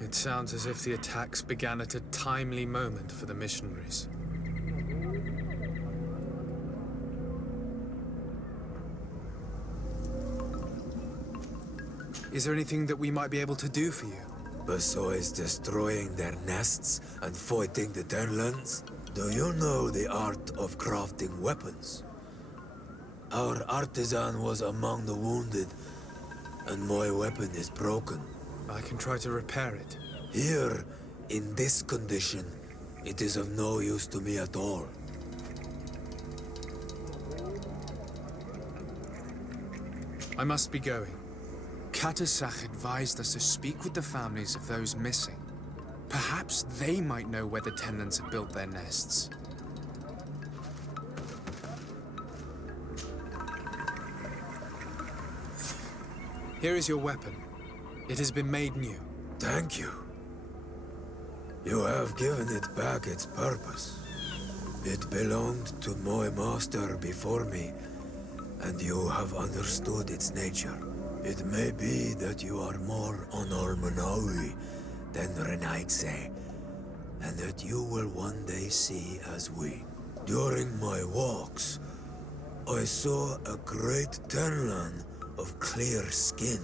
It sounds as if the attacks began at a timely moment for the missionaries. Is there anything that we might be able to do for you? Besides destroying their nests and fighting the Tenlands, do you know the art of crafting weapons? Our artisan was among the wounded, and my weapon is broken. I can try to repair it. Here, in this condition, it is of no use to me at all. I must be going. Katasach advised us to speak with the families of those missing. Perhaps they might know where the Tenlands have built their nests. Here is your weapon. It has been made new. Thank you. You have given it back its purpose. It belonged to my master before me, and you have understood its nature. It may be that you are more on Almanawi than Renaigse, and that you will one day see as we. During my walks, I saw a great Tenlan of clear skin.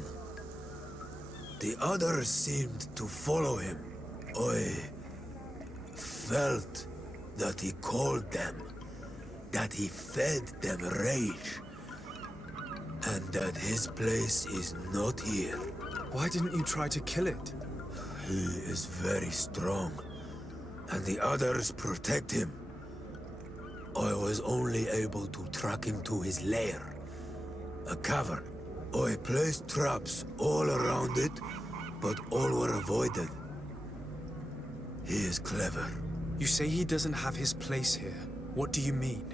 The others seemed to follow him. I felt that he called them, that he fed them rage, and that his place is not here. Why didn't you try to kill it? He is very strong, and the others protect him. I was only able to track him to his lair, a cavern. I placed traps all around it, but all were avoided. He is clever. You say he doesn't have his place here. What do you mean?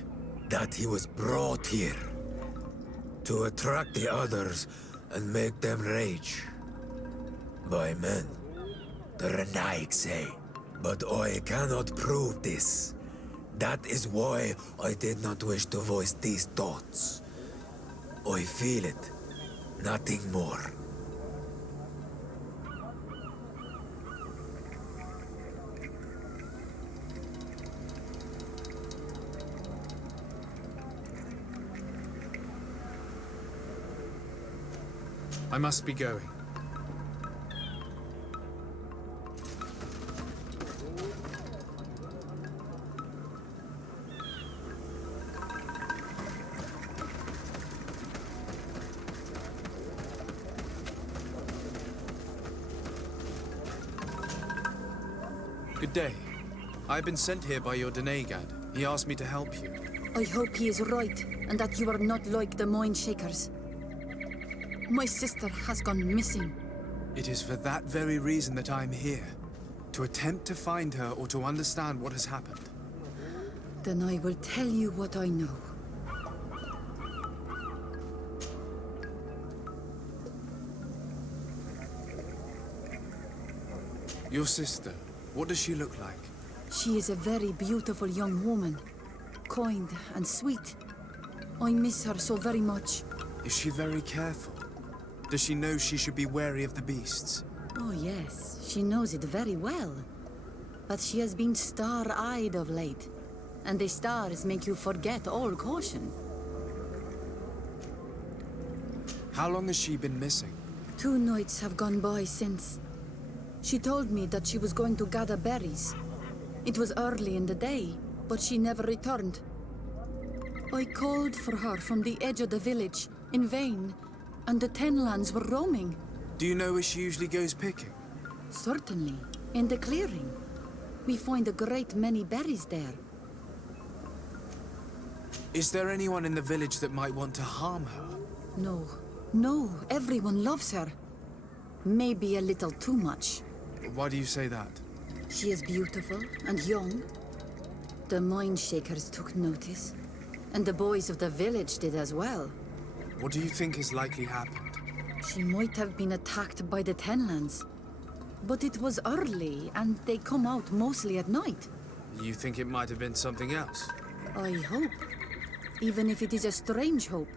That he was brought here to attract the others and make them rage. By men, the Renaig say. But I cannot prove this. That is why I did not wish to voice these thoughts. I feel it, nothing more. I must be going. Good day. I've been sent here by your Denegad. He asked me to help you. I hope he is right, and that you are not like the Moin Shakers. My sister has gone missing. It is for that very reason that I'm here. To attempt to find her or to understand what has happened. Then I will tell you what I know. Your sister, what does she look like? She is a very beautiful young woman. Kind and sweet. I miss her so very much. Is she very careful? Does she know she should be wary of the beasts? Oh yes, she knows it very well. But she has been star-eyed of late. And the stars make you forget all caution. How long has she been missing? 2 nights have gone by since. She told me that she was going to gather berries. It was early in the day, but she never returned. I called for her from the edge of the village, in vain, and the Tenlands were roaming. Do you know where she usually goes picking? Certainly, in the clearing. We find a great many berries there. Is there anyone in the village that might want to harm her? No, no, everyone loves her. Maybe a little too much. Why do you say that? She is beautiful and young. The Mind Shakers took notice, and the boys of the village did as well. What do you think has likely happened? She might have been attacked by the Tenlands. But it was early, and they come out mostly at night. You think it might have been something else? I hope. Even if it is a strange hope.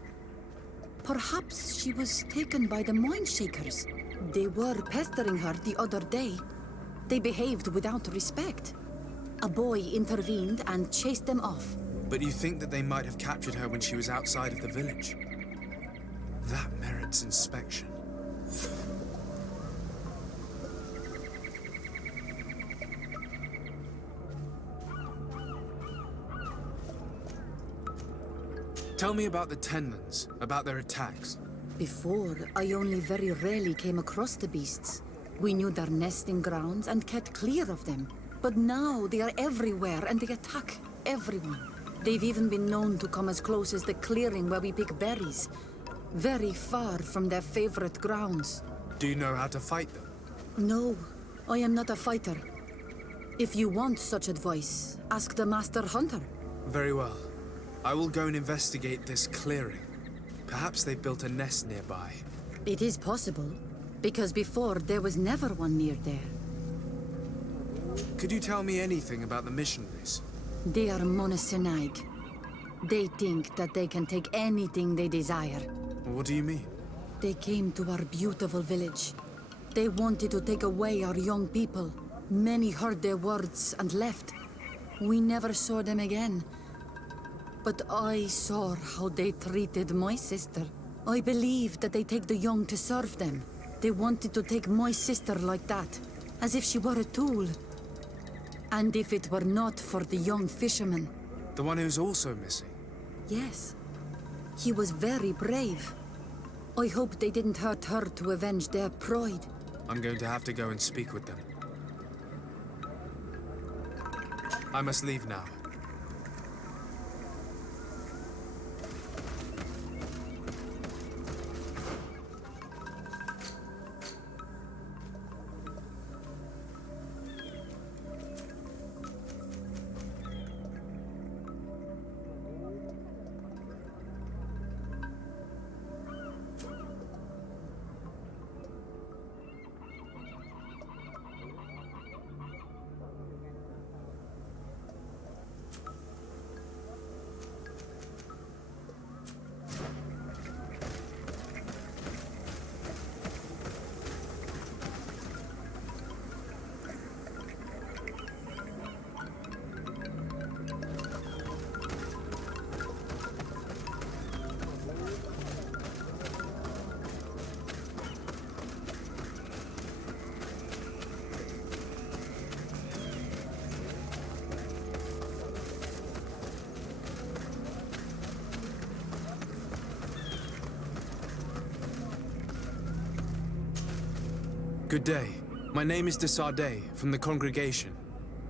Perhaps she was taken by the Mind Shakers. They were pestering her the other day. They behaved without respect. A boy intervened and chased them off. But you think that they might have captured her when she was outside of the village? That merits inspection. Tell me about the Tenlands, about their attacks. Before, I only very rarely came across the beasts. We knew their nesting grounds and kept clear of them. But now they are everywhere and they attack everyone. They've even been known to come as close as the clearing where we pick berries. Very far from their favorite grounds. Do you know how to fight them? No, I am not a fighter. If you want such advice, ask the Master Hunter. Very well. I will go and investigate this clearing. Perhaps they built a nest nearby. It is possible, because before there was never one near there. Could you tell me anything about the missionaries? They are monosynaig. They think that they can take anything they desire. What do you mean? They came to our beautiful village. They wanted to take away our young people. Many heard their words and left. We never saw them again. But I saw how they treated my sister. I believe that they take the young to serve them. They wanted to take my sister like that, as if she were a tool. And if it were not for the young fisherman... The one who's also missing? Yes. He was very brave. I hope they didn't hurt her to avenge their pride. I'm going to have to go and speak with them. I must leave now. Good day. My name is de Sardet, from the congregation.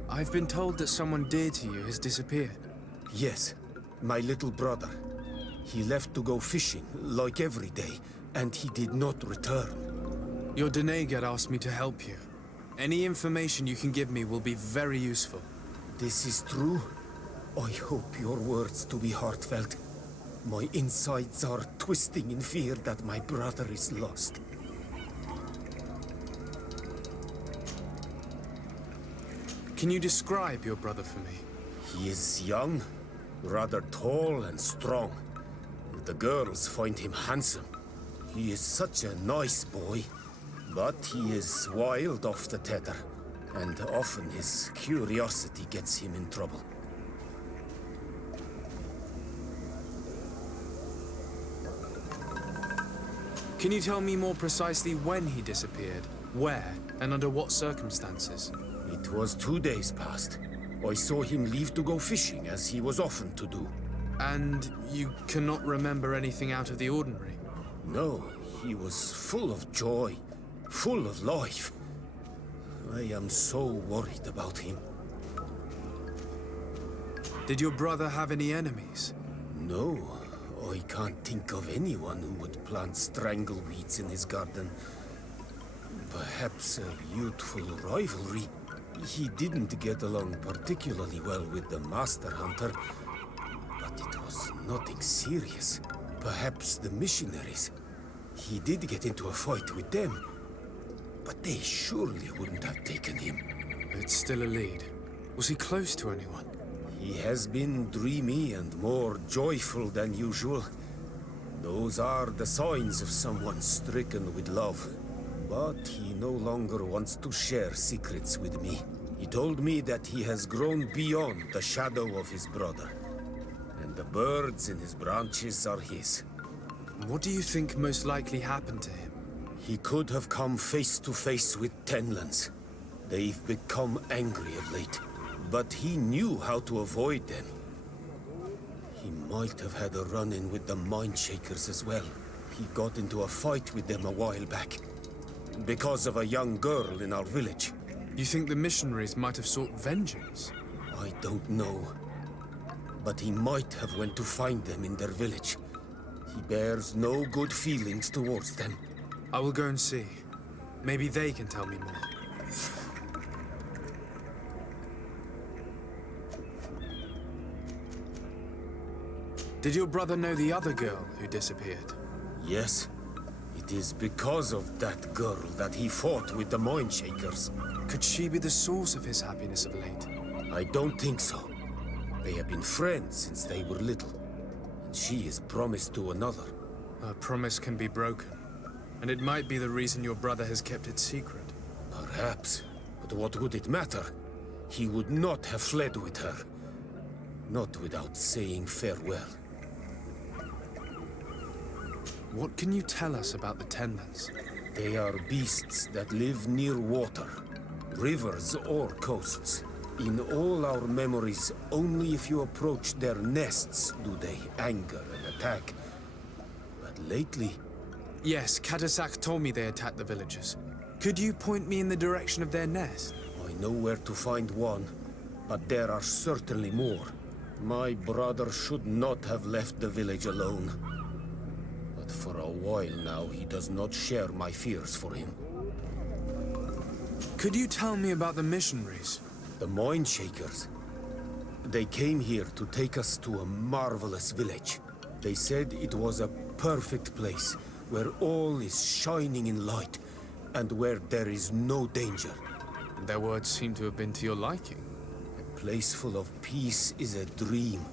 I've been told that someone dear to you has disappeared. Yes, my little brother. He left to go fishing, like every day, and he did not return. Your Denegar asked me to help you. Any information you can give me will be very useful. This is true. I hope your words to be heartfelt. My insides are twisting in fear that my brother is lost. Can you describe your brother for me? He is young, rather tall and strong. The girls find him handsome. He is such a nice boy, but he is wild off the tether, and often his curiosity gets him in trouble. Can you tell me more precisely when he disappeared, where, and under what circumstances? It was 2 days past. I saw him leave to go fishing, as he was often to do. And you cannot remember anything out of the ordinary? No, he was full of joy, full of life. I am so worried about him. Did your brother have any enemies? No, I can't think of anyone who would plant strangleweeds in his garden. Perhaps a youthful rivalry. He didn't get along particularly well with the Master Hunter, but it was nothing serious. Perhaps the missionaries. He did get into a fight with them, but they surely wouldn't have taken him. It's still a lead. Was he close to anyone? He has been dreamy and more joyful than usual. Those are the signs of someone stricken with love. But he no longer wants to share secrets with me. He told me that he has grown beyond the shadow of his brother. And the birds in his branches are his. What do you think most likely happened to him? He could have come face to face with Tenlands. They've become angry of late. But he knew how to avoid them. He might have had a run-in with the Mindshakers as well. He got into a fight with them a while back. Because of a young girl in our village. You think the missionaries might have sought vengeance? I don't know. But he might have went to find them in their village. He bears no good feelings towards them. I will go and see. Maybe they can tell me more. Did your brother know the other girl who disappeared? Yes. It is because of that girl that he fought with the Mindshakers. Could she be the source of his happiness of late? I don't think so. They have been friends since they were little. And she is promised to another. A promise can be broken. And it might be the reason your brother has kept it secret. Perhaps. But what would it matter? He would not have fled with her. Not without saying farewell. What can you tell us about the Tenlands? They are beasts that live near water, rivers or coasts. In all our memories, only if you approach their nests do they anger and attack. But lately... Yes, Katasak told me they attacked the villagers. Could you point me in the direction of their nest? I know where to find one, but there are certainly more. My brother should not have left the village alone. But for a while now, he does not share my fears for him. Could you tell me about the missionaries? The Mindshakers. They came here to take us to a marvelous village. They said it was a perfect place, where all is shining in light, and where there is no danger. Their words seem to have been to your liking. A place full of peace is a dream.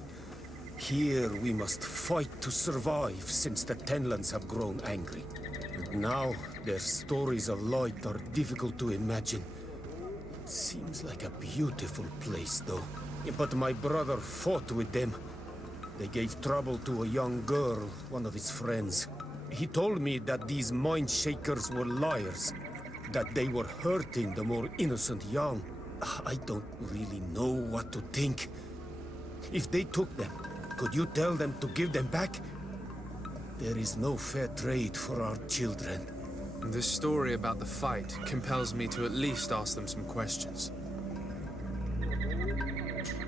Here we must fight to survive, since the Tenlands have grown angry. And now, their stories of light are difficult to imagine. It seems like a beautiful place, though. But my brother fought with them. They gave trouble to a young girl, one of his friends. He told me that these Mindshakers were liars, that they were hurting the more innocent young. I don't really know what to think. If they took them, could you tell them to give them back? There is no fair trade for our children. This story about the fight compels me to at least ask them some questions.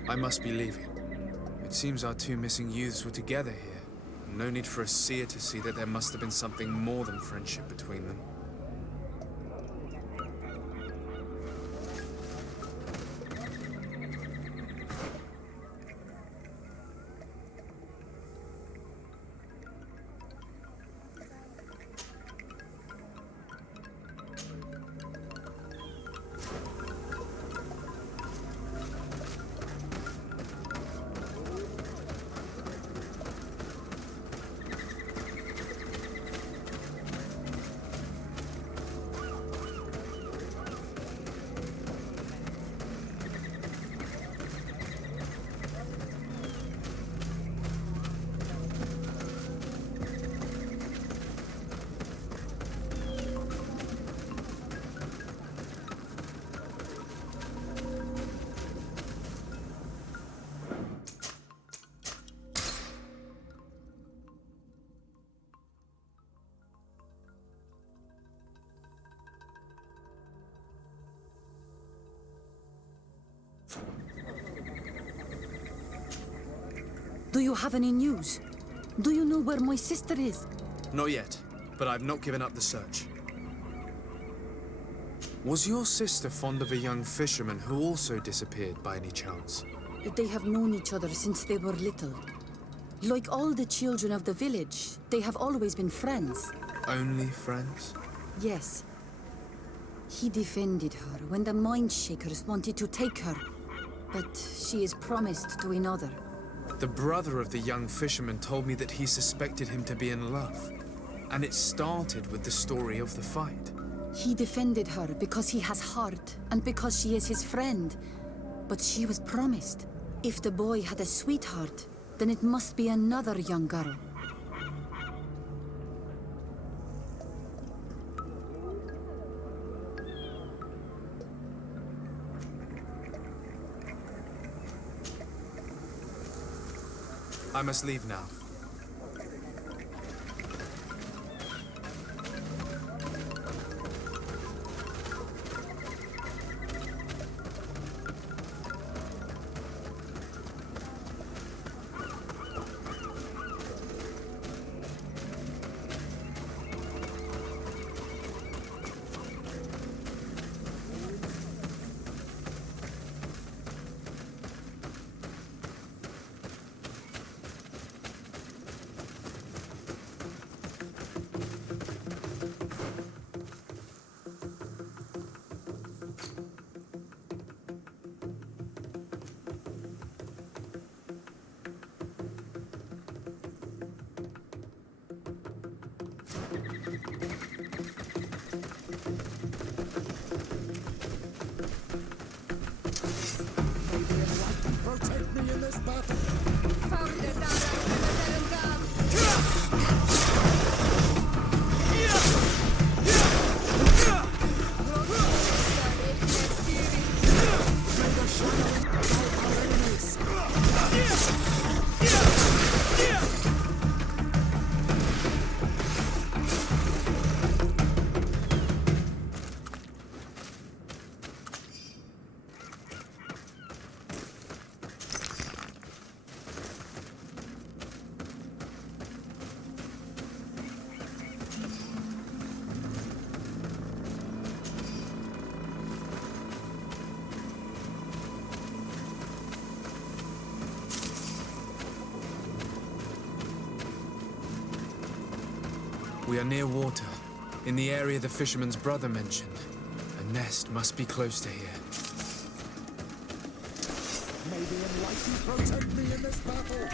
I must be leaving. It seems our two missing youths were together here. No need for a seer to see that there must have been something more than friendship between them. Do you have any news? Do you know where my sister is? Not yet, but I've not given up the search. Was your sister fond of a young fisherman who also disappeared by any chance? They have known each other since they were little. Like all the children of the village, they have always been friends. Only friends? Yes. He defended her when the Mindshakers wanted to take her, but she is promised to another. The brother of the young fisherman told me that he suspected him to be in love, and it started with the story of the fight. He defended her because he has heart, and because she is his friend. But she was promised. If the boy had a sweetheart, then it must be another young girl. I must leave now. Protect me in this battle! We are near water, in the area the fisherman's brother mentioned. A nest must be close to here. May the Enlightened protect me in this battle!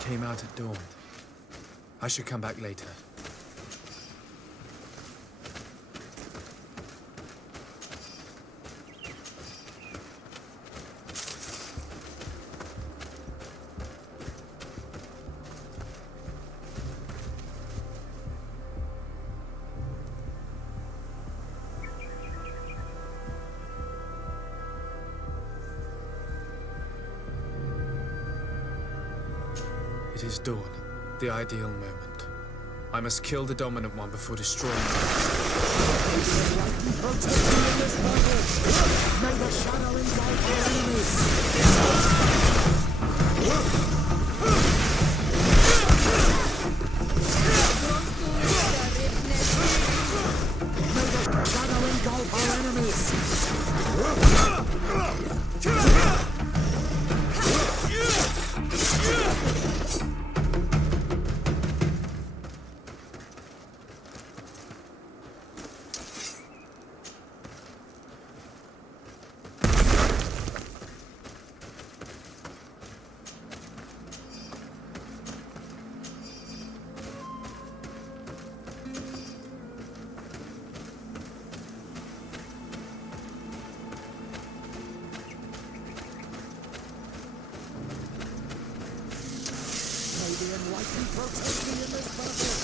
Came out at dawn. I should come back later. It is dawn, the ideal moment. I must kill the dominant one before destroying him. Protect me in this battle! May the shadow engulf our enemies! May the shadow engulf our enemies! The Enlightened protect me in this battle!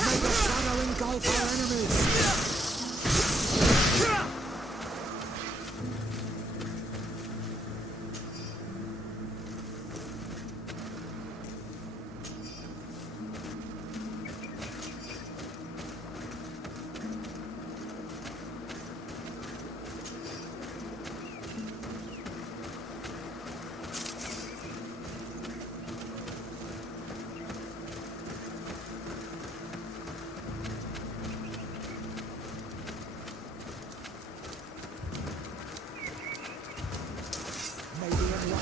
May the shadow engulf our enemies!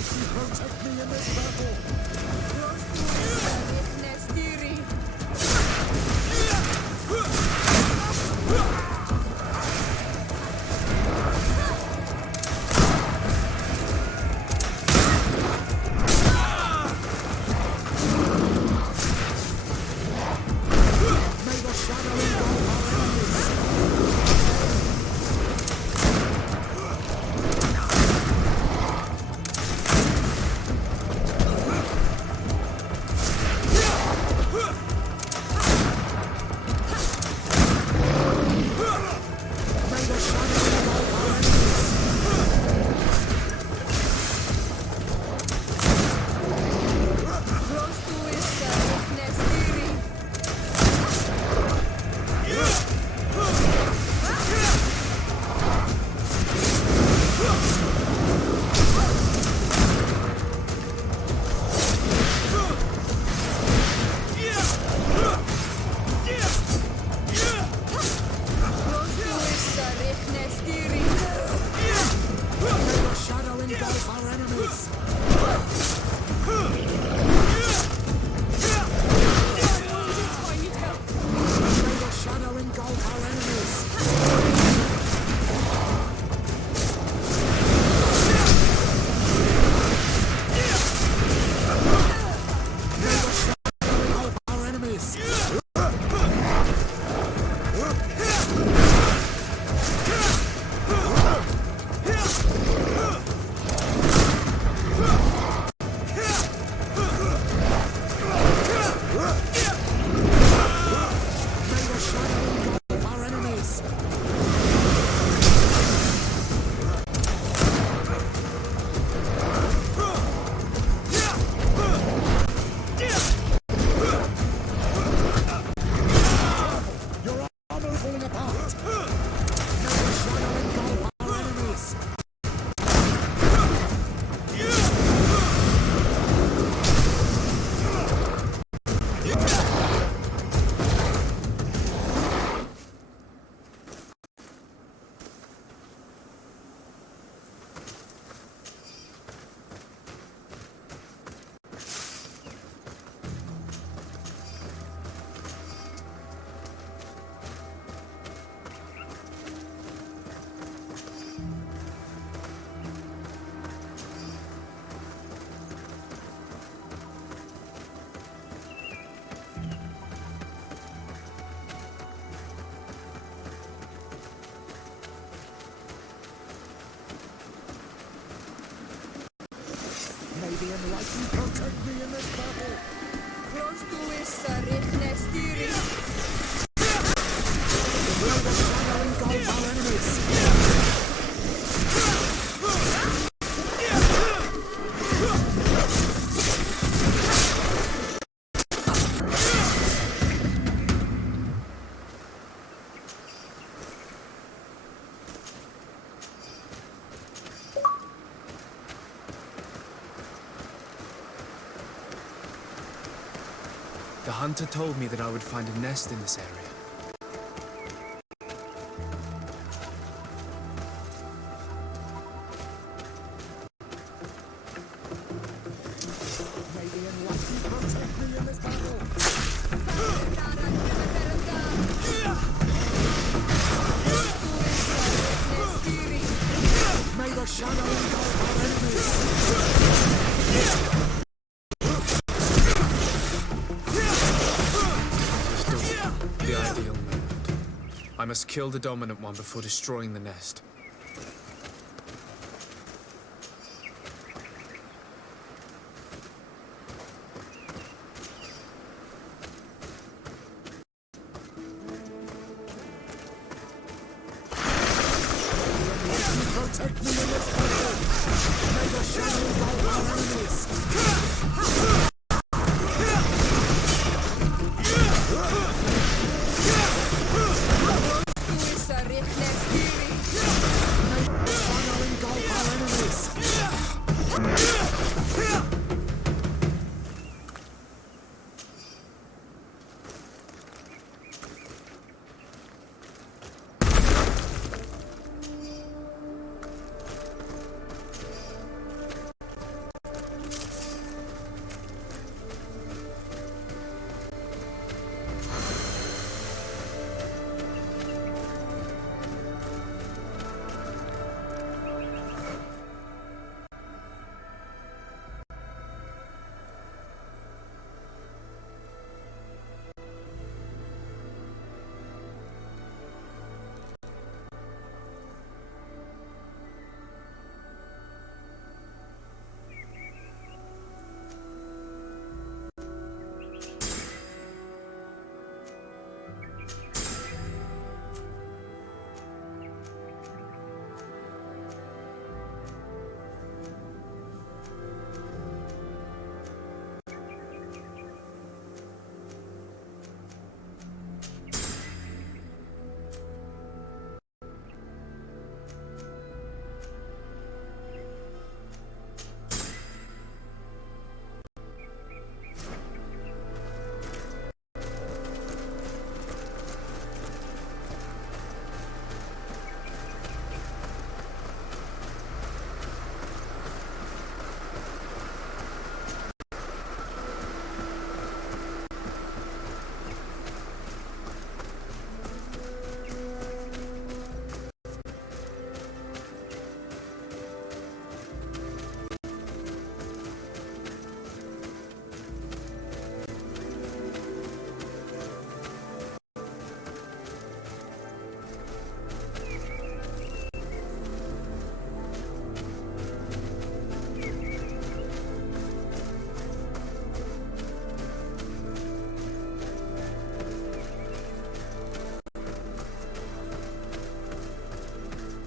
enlightened protect me in this battle! May the shadow engulf our enemies! May the shadow engulf our enemies! May the shadow engulf our enemies! May the shadow engulf our enemies! May the shadow engulf our enemies! May the shadow engulf our enemies! Your armor is falling apart! May the shadow engulf our enemies! May the enlightened protect me in this battle! May the shadow engulf our enemies! The hunter told me that I would find a nest in this area. May the enlightened protect me in this battle! May the shadow engulf our enemies! The ideal moment. I must kill the dominant one before destroying the nest. Protect me in this battle! May the shadow engulf our enemies! May the shadow engulf our enemies!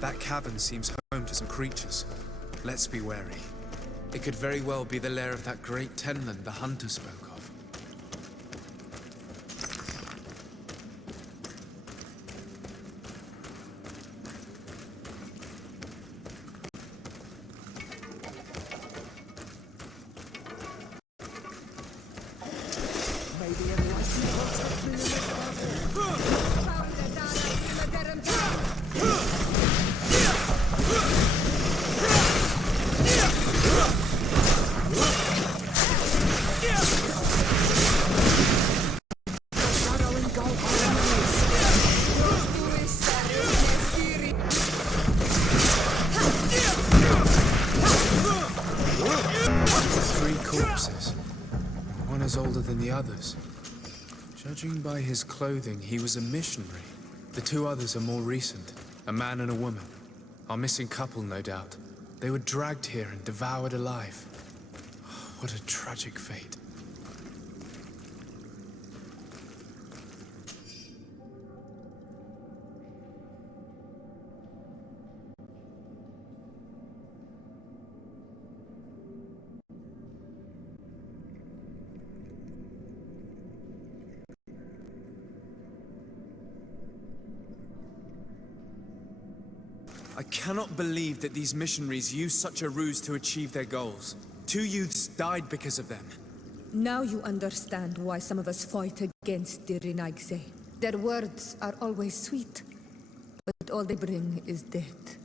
That cavern seems home to some creatures. Let's be wary. It could very well be the lair of that great tenland the hunter spoke of. Older than the others. Judging by his clothing, he was a missionary. The two others are more recent, a man and a woman. Our missing couple, no doubt. They were dragged here and devoured alive. What a tragic fate. I cannot believe that these missionaries used such a ruse to achieve their goals. 2 youths died because of them. Now you understand why some of us fight against the Renaigse. Their words are always sweet, but all they bring is death.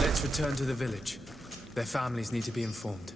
Let's return to the village. Their families need to be informed.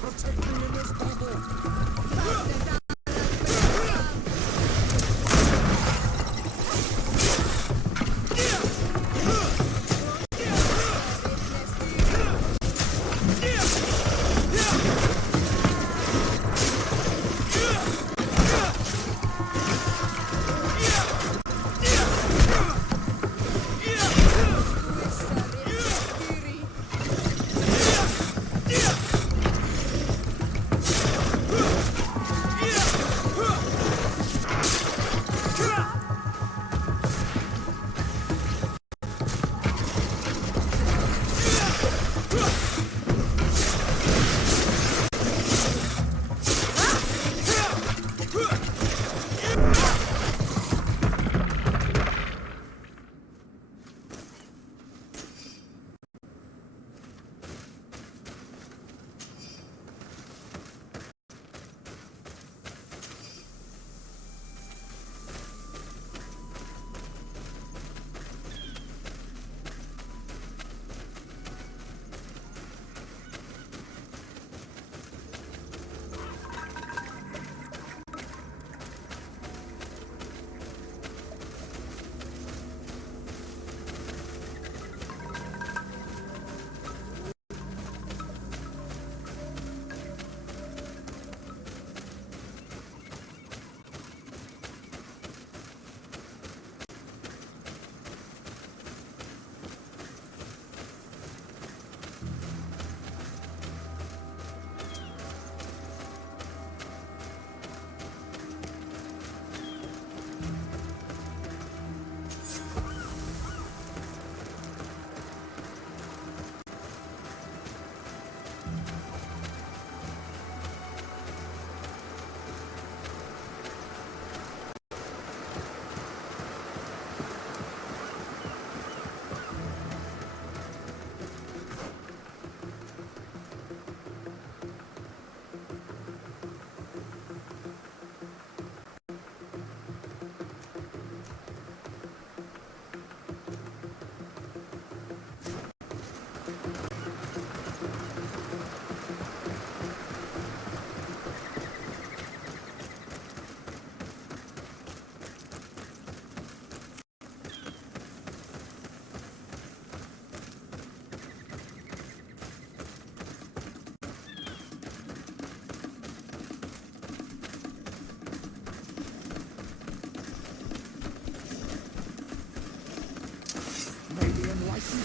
protect me in this battle!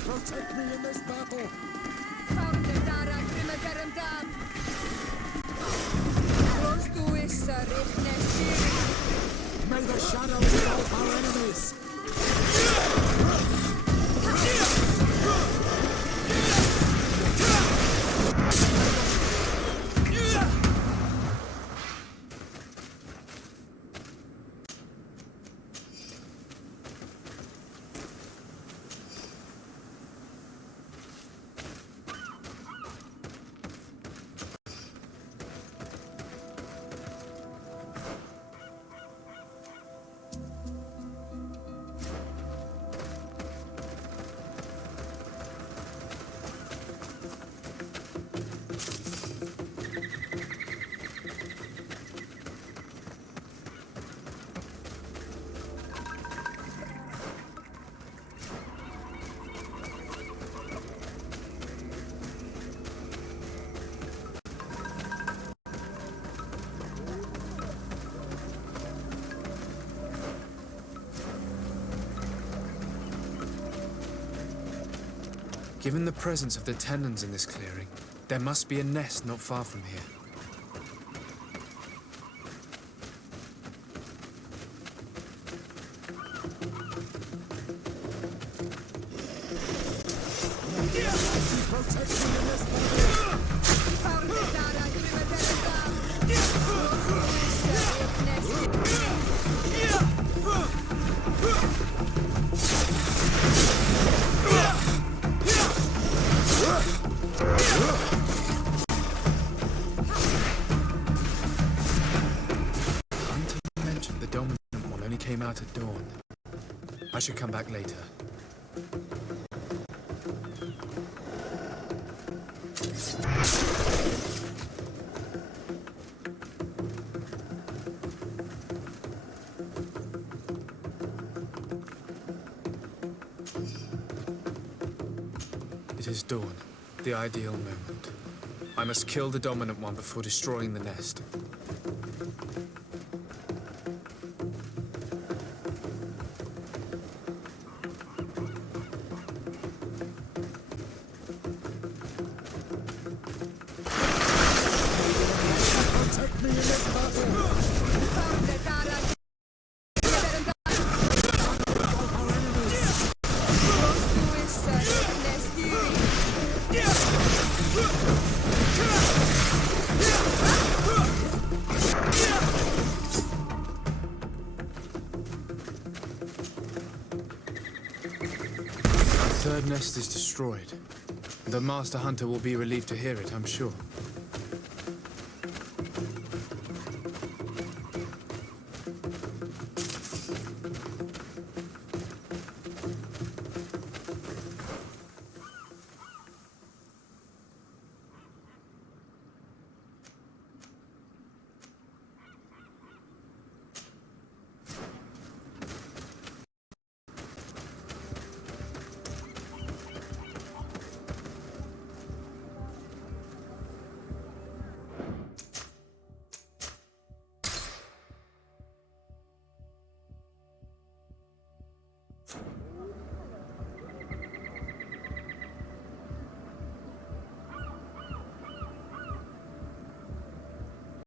Protect me in this battle! May the shadows help our enemies! Given the presence of the tenons in this clearing, there must be a nest not far from here. Came out at dawn. I should come back later. It is dawn, the ideal moment. I must kill the dominant one before destroying the nest. The third nest is destroyed. The Master Hunter will be relieved to hear it, I'm sure.